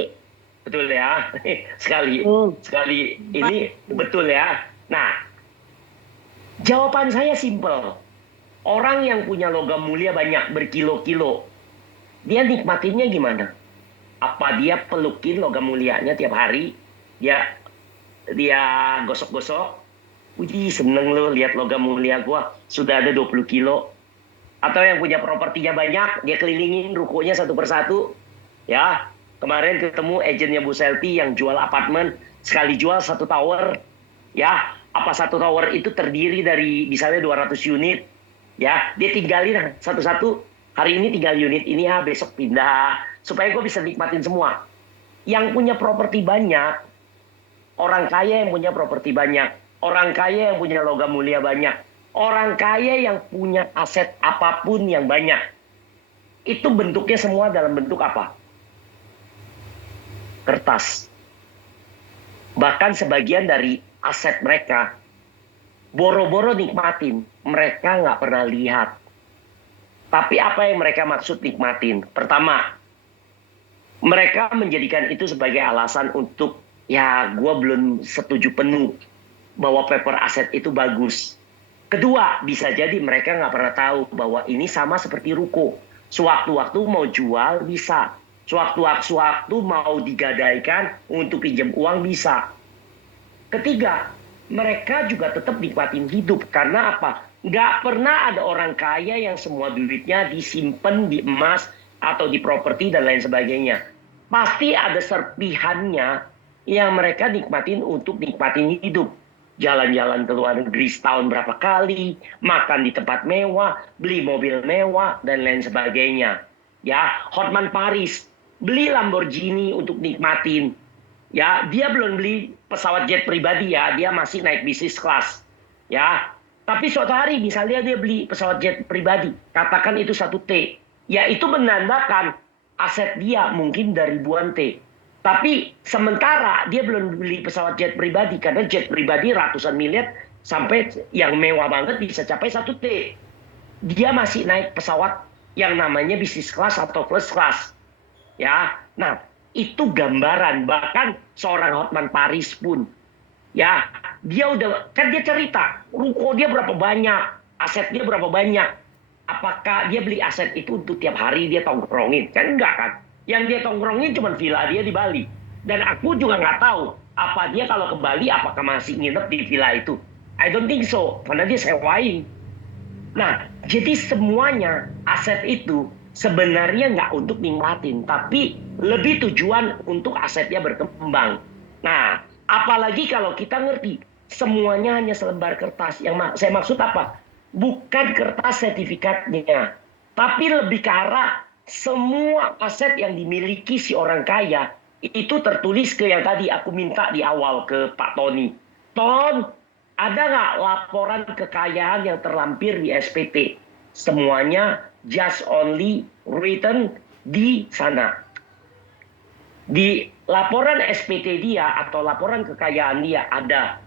Betul ya. Sekali ini betul ya. Nah, jawaban saya simpel. Orang yang punya logam mulia banyak berkilo-kilo, dia nikmatinnya gimana? Apa dia pelukin logam mulianya tiap hari? Dia gosok-gosok? Wih, seneng lo lihat logam mulia gua sudah ada 20 kilo. Atau yang punya propertinya banyak, dia kelilingin rukonya satu persatu. Ya, kemarin ketemu agennya Bu Selti yang jual apartemen, sekali jual 1 tower. Ya, apa 1 tower itu terdiri dari misalnya 200 unit. Ya, dia tinggalin satu-satu. Hari ini tinggal unit ini ya, besok pindah. Supaya gue bisa nikmatin semua. Yang punya properti banyak, orang kaya yang punya properti banyak, orang kaya yang punya logam mulia banyak, orang kaya yang punya aset apapun yang banyak. itu bentuknya semua dalam bentuk apa? Kertas. Bahkan sebagian dari aset mereka, boro-boro nikmatin, mereka nggak pernah lihat. Tapi apa yang mereka maksud nikmatin? Pertama, mereka menjadikan itu sebagai alasan untuk, ya gue belum setuju penuh bahwa paper aset itu bagus. Kedua, bisa jadi mereka nggak pernah tahu bahwa ini sama seperti ruko. Sewaktu-waktu mau jual bisa. Sewaktu-waktu mau digadaikan untuk pinjam uang bisa. Ketiga, mereka juga tetap nikmatin hidup. Karena apa? Nggak pernah ada orang kaya yang semua duitnya disimpan di emas atau di properti dan lain sebagainya. Pasti ada serpihannya yang mereka nikmatin untuk nikmatin hidup. Jalan-jalan ke luar negeri setahun berapa kali, makan di tempat mewah, beli mobil mewah, dan lain sebagainya. Ya, Hotman Paris beli Lamborghini untuk nikmatin. Ya, dia belum beli pesawat jet pribadi ya, dia masih naik bisnis kelas. Ya, tapi suatu hari misalnya dia beli pesawat jet pribadi, katakan itu 1 T. Ya, itu menandakan aset dia mungkin dari ribuan T. Tapi sementara dia belum beli pesawat jet pribadi, karena jet pribadi ratusan miliar sampai yang mewah banget bisa capai 1 T. Dia masih naik pesawat yang namanya bisnis kelas atau first class. Ya, nah itu gambaran. Bahkan seorang Hotman Paris pun, ya dia udah, kan dia cerita ruko dia berapa banyak, aset dia berapa banyak. Apakah dia beli aset itu untuk tiap hari dia tongkrongin? Kan enggak kan. Yang dia tongkrongin cuma villa dia di Bali. Dan aku juga nggak tahu apa dia kalau ke Bali apakah masih nginep di villa itu. I don't think so, karena dia sewain. Nah, jadi semuanya aset itu sebenarnya nggak untuk nikmatin, tapi lebih tujuan untuk asetnya berkembang. Nah, apalagi kalau kita ngerti semuanya hanya selembar kertas. Yang saya maksud apa? Bukan kertas sertifikatnya, tapi lebih ke arah semua aset yang dimiliki si orang kaya itu tertulis ke yang tadi aku minta di awal ke Pak Tony. Ton, ada nggak laporan kekayaan yang terlampir di SPT? Semuanya just only written di sana. Di laporan SPT dia atau laporan kekayaan dia ada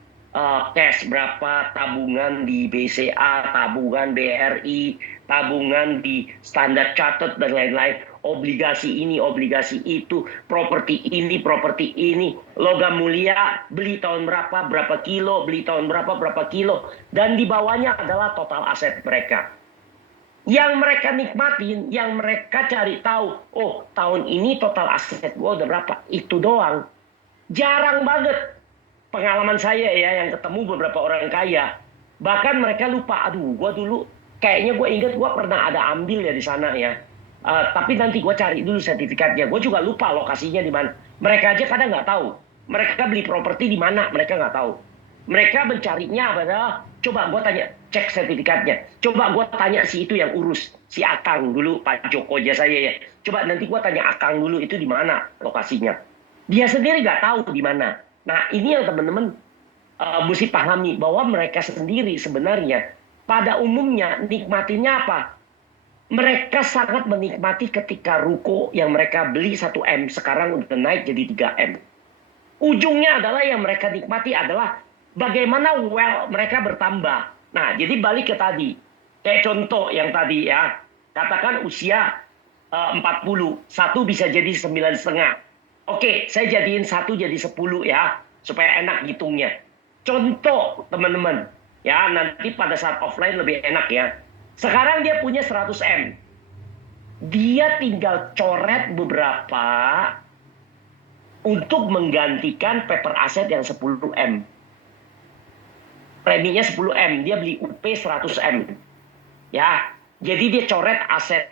cash berapa, tabungan di BCA, tabungan BRI, tabungan di Standard Chartered dan lain-lain, obligasi ini, obligasi itu, properti ini, logam mulia, beli tahun berapa kilo, beli tahun berapa kilo, dan di bawahnya adalah total aset mereka. Yang mereka nikmatin, yang mereka cari tahu, oh tahun ini total aset gue udah berapa, itu doang. Jarang banget pengalaman saya ya yang ketemu beberapa orang kaya, bahkan mereka lupa, aduh gue dulu kayaknya gue ingat gue pernah ada ambil ya di sana ya, tapi nanti gue cari dulu sertifikatnya, gue juga lupa lokasinya di mana. Mereka aja kadang nggak tahu mereka beli properti di mana, mereka nggak tahu. Mereka mencarinya adalah, coba gue tanya, cek sertifikatnya, coba gue tanya si itu yang urus, si Akang dulu, Pak Joko aja saya ya, coba nanti gue tanya Akang dulu itu di mana lokasinya. Dia sendiri nggak tahu di mana. Nah, ini yang teman-teman mesti pahami, bahwa mereka sendiri sebenarnya pada umumnya nikmatinya apa? Mereka sangat menikmati ketika ruko yang mereka beli 1 M sekarang udah naik jadi 3 M. Ujungnya adalah yang mereka nikmati adalah bagaimana wealth mereka bertambah. Nah, jadi balik ke tadi. Kayak contoh yang tadi ya, katakan usia 40, satu bisa jadi 9,5. Oke, saya jadiin 1 jadi 10 ya, supaya enak hitungnya. Contoh teman-teman, ya nanti pada saat offline lebih enak ya. Sekarang dia punya 100 M. Dia tinggal coret beberapa untuk menggantikan paper aset yang 10 M. Preminya 10 M, dia beli UP 100 M. Ya, jadi dia coret aset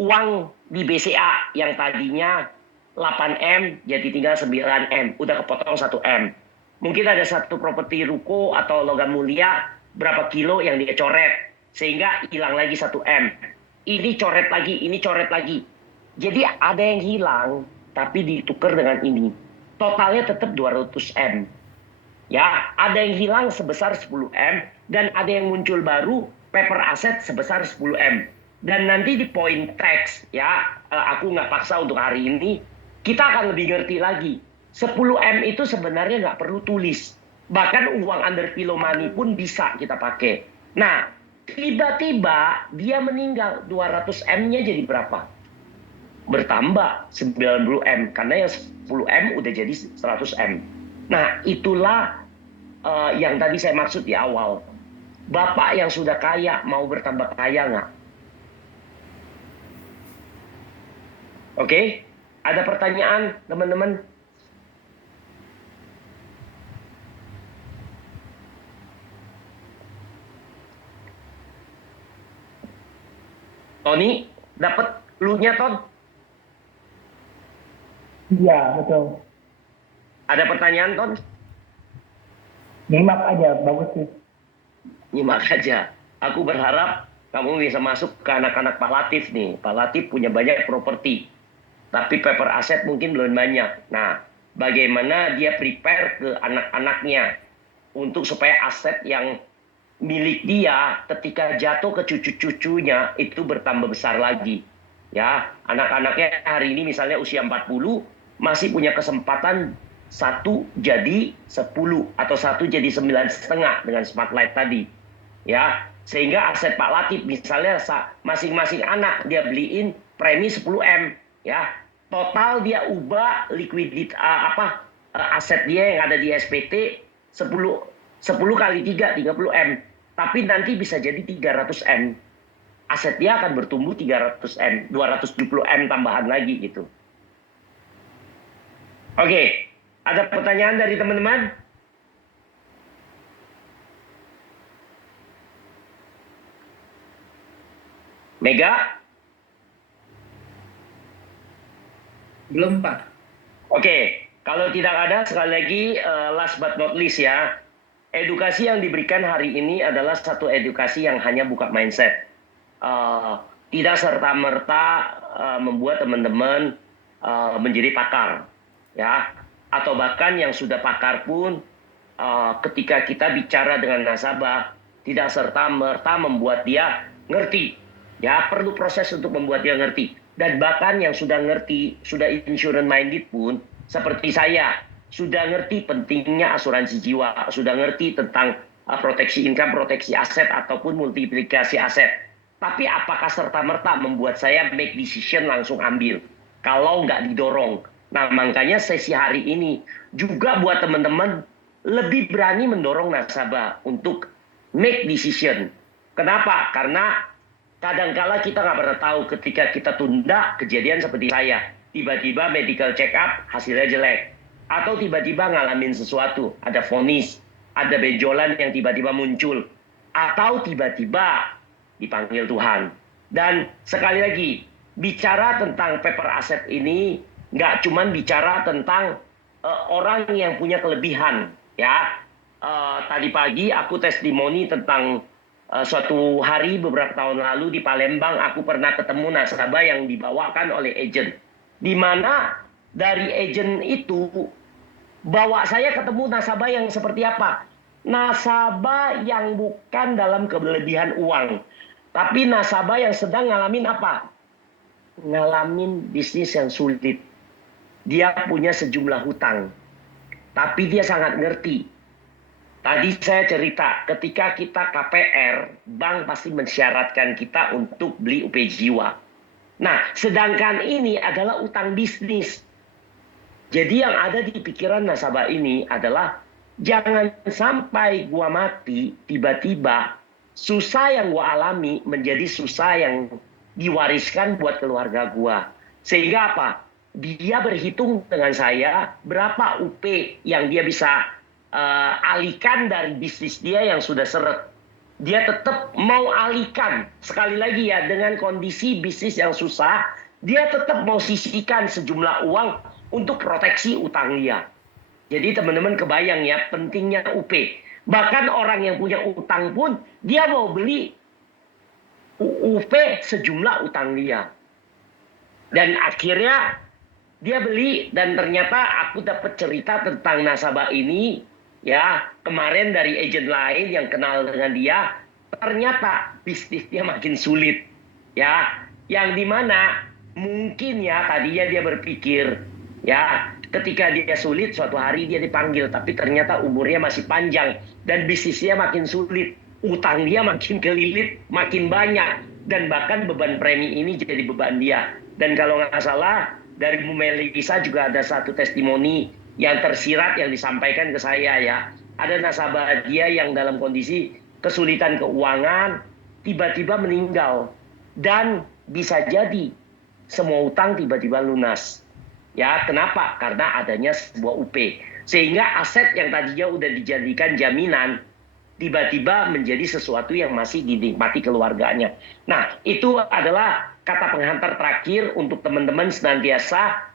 uang di BCA yang tadinya 8 M jadi tinggal 9 M, udah kepotong 1 M. Mungkin ada satu properti ruko atau logam mulia berapa kilo yang dia coret sehingga hilang lagi 1 M. Ini coret lagi, ini coret lagi. Jadi ada yang hilang tapi ditukar dengan ini. Totalnya tetap 200 M. Ya, ada yang hilang sebesar 10 M dan ada yang muncul baru paper aset sebesar 10 M. Dan nanti di point tax ya, aku nggak paksa untuk hari ini, kita akan lebih ngerti lagi. 10M itu sebenarnya nggak perlu tulis. Bahkan uang under pillow money pun bisa kita pakai. Nah, tiba-tiba dia meninggal, 200M-nya jadi berapa? Bertambah 90M, karena yang 10M udah jadi 100M. Nah, itulah yang tadi saya maksud di awal. Bapak yang sudah kaya mau bertambah kaya nggak? Oke, ada pertanyaan teman-teman? Tony, dapat clue-nya, Ton? Iya, betul. Ada pertanyaan, Ton? Nyimak aja, bagus sih. Nyimak aja. Aku berharap kamu bisa masuk ke anak-anak Pak Latif nih. Pak Latif punya banyak properti, tapi paper aset mungkin belum banyak. Nah, bagaimana dia prepare ke anak-anaknya untuk supaya aset yang milik dia ketika jatuh ke cucu-cucunya itu bertambah besar lagi. Ya, anak-anaknya hari ini misalnya usia 40 masih punya kesempatan 1 jadi 10 atau 1 jadi 9,5 dengan smart light tadi. Ya, sehingga aset Pak Latif misalnya masing-masing anak dia beliin premi 10M, ya. Total dia ubah likuiditas aset dia yang ada di SPT 10 kali 3 30M. Tapi nanti bisa jadi 300M. Aset dia akan bertumbuh 300M, 270M tambahan lagi gitu. Oke, ada pertanyaan dari teman-teman? Mega? Belum, Pak. Oke, kalau tidak ada, sekali lagi last but not least ya, edukasi yang diberikan hari ini adalah satu edukasi yang hanya buka mindset. Tidak serta-merta membuat teman-teman menjadi pakar, ya, atau bahkan yang sudah pakar pun ketika kita bicara dengan nasabah tidak serta-merta membuat dia ngerti, ya, perlu proses untuk membuat dia ngerti. Dan bahkan yang sudah ngerti, sudah insurance minded pun seperti saya, sudah ngerti pentingnya asuransi jiwa, sudah ngerti tentang proteksi income, proteksi aset ataupun multiplikasi aset. Tapi apakah serta-merta membuat saya make decision langsung ambil? Kalau nggak didorong. Nah, makanya sesi hari ini juga buat teman-teman lebih berani mendorong nasabah untuk make decision. Kenapa? Karena kadangkala kita nggak pernah tahu ketika kita tunda kejadian seperti saya. Tiba-tiba medical check up hasilnya jelek. Atau tiba-tiba ngalamin sesuatu. Ada vonis, ada benjolan yang tiba-tiba muncul. Atau tiba-tiba dipanggil Tuhan. Dan sekali lagi, bicara tentang paper asset ini nggak cuman bicara tentang orang yang punya kelebihan. Ya, tadi pagi aku testimoni tentang suatu hari beberapa tahun lalu di Palembang aku pernah ketemu nasabah yang dibawakan oleh agent. Di mana dari agent itu bawa saya ketemu nasabah yang seperti apa? Nasabah yang bukan dalam kelebihan uang. Tapi nasabah yang sedang ngalamin apa? Ngalamin bisnis yang sulit. Dia punya sejumlah hutang. Tapi dia sangat ngerti. Tadi saya cerita, ketika kita KPR, bank pasti mensyaratkan kita untuk beli UP Jiwa. Nah, sedangkan ini adalah utang bisnis. Jadi yang ada di pikiran nasabah ini adalah, jangan sampai gua mati, tiba-tiba susah yang gua alami menjadi susah yang diwariskan buat keluarga gua. Sehingga apa? Dia berhitung dengan saya berapa UP yang dia bisa alihkan dari bisnis dia yang sudah seret. Dia tetap mau alihkan. Sekali lagi ya, dengan kondisi bisnis yang susah, dia tetap mau sisihkan sejumlah uang untuk proteksi utang dia. Jadi teman-teman kebayang ya pentingnya UP. Bahkan orang yang punya utang pun dia mau beli UP sejumlah utang dia. Dan akhirnya dia beli, dan ternyata aku dapat cerita tentang nasabah ini ya kemarin dari agent lain yang kenal dengan dia. Ternyata bisnisnya makin sulit. ya, yang dimana mungkin ya tadinya dia berpikir ya ketika dia sulit suatu hari dia dipanggil, tapi ternyata umurnya masih panjang dan bisnisnya makin sulit, utang dia makin kelilit, makin banyak, dan bahkan beban premi ini jadi beban dia. Dan kalau nggak salah dari Bu Melisa juga ada satu testimoni yang tersirat yang disampaikan ke saya ya, ada nasabah dia yang dalam kondisi kesulitan keuangan tiba-tiba meninggal. Dan bisa jadi semua utang tiba-tiba lunas. Ya, kenapa? Karena adanya sebuah UP. Sehingga aset yang tadinya udah dijadikan jaminan tiba-tiba menjadi sesuatu yang masih dinikmati keluarganya. Nah, itu adalah kata penghantar terakhir untuk teman-teman senantiasa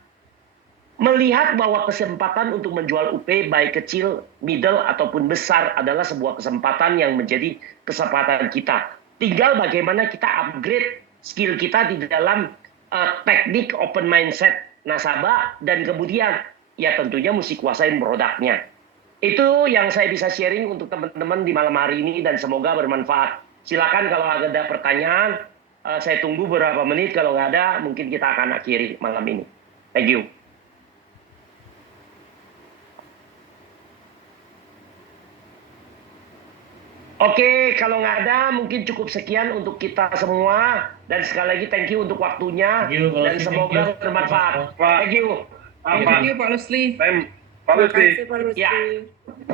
melihat bahwa kesempatan untuk menjual UP baik kecil, middle, ataupun besar adalah sebuah kesempatan yang menjadi kesempatan kita. Tinggal bagaimana kita upgrade skill kita di dalam teknik open mindset nasabah, dan kemudian ya tentunya mesti kuasain produknya. Itu yang saya bisa sharing untuk teman-teman di malam hari ini dan semoga bermanfaat. Silakan kalau ada pertanyaan, saya tunggu beberapa menit. Kalau nggak ada, mungkin kita akan akhiri malam ini. Thank you. Oke, kalau nggak ada, mungkin cukup sekian untuk kita semua. Dan sekali lagi thank you untuk waktunya. Dan semoga bermanfaat. Thank you. Thank you Pak Lusli. Pak Lusli, Ya.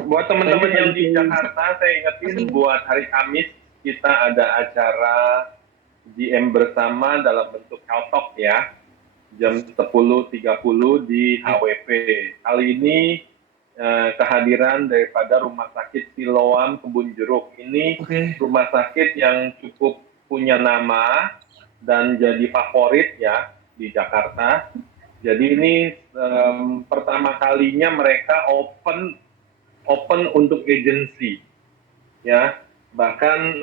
buat teman-teman yang di Jakarta, saya ingetin buat hari Kamis kita ada acara GM bersama dalam bentuk Health Talk ya, jam 10.30 di HWP. Kali ini kehadiran daripada Rumah Sakit Siloam Kebun Jeruk. Ini rumah sakit yang cukup punya nama dan jadi favorit ya di Jakarta. Jadi ini pertama kalinya mereka open untuk agency ya, bahkan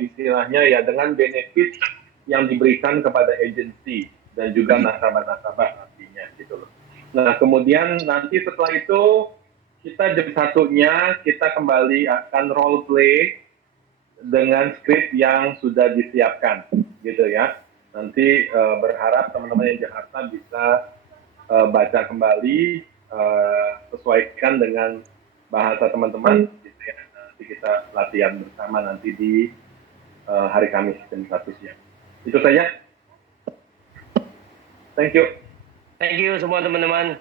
istilahnya ya dengan benefit yang diberikan kepada agency dan juga nasabah-nasabah nantinya gitu loh. Nah, kemudian nanti setelah itu kita jam 1-nya kita kembali akan role play dengan skrip yang sudah disiapkan gitu ya. Nanti berharap teman-teman yang Jakarta bisa baca kembali, sesuaikan dengan bahasa teman-teman gitu ya. Nanti kita latihan bersama nanti di hari Kamis jam 1 siang. Itu saja. Thank you. Thank you semua teman-teman.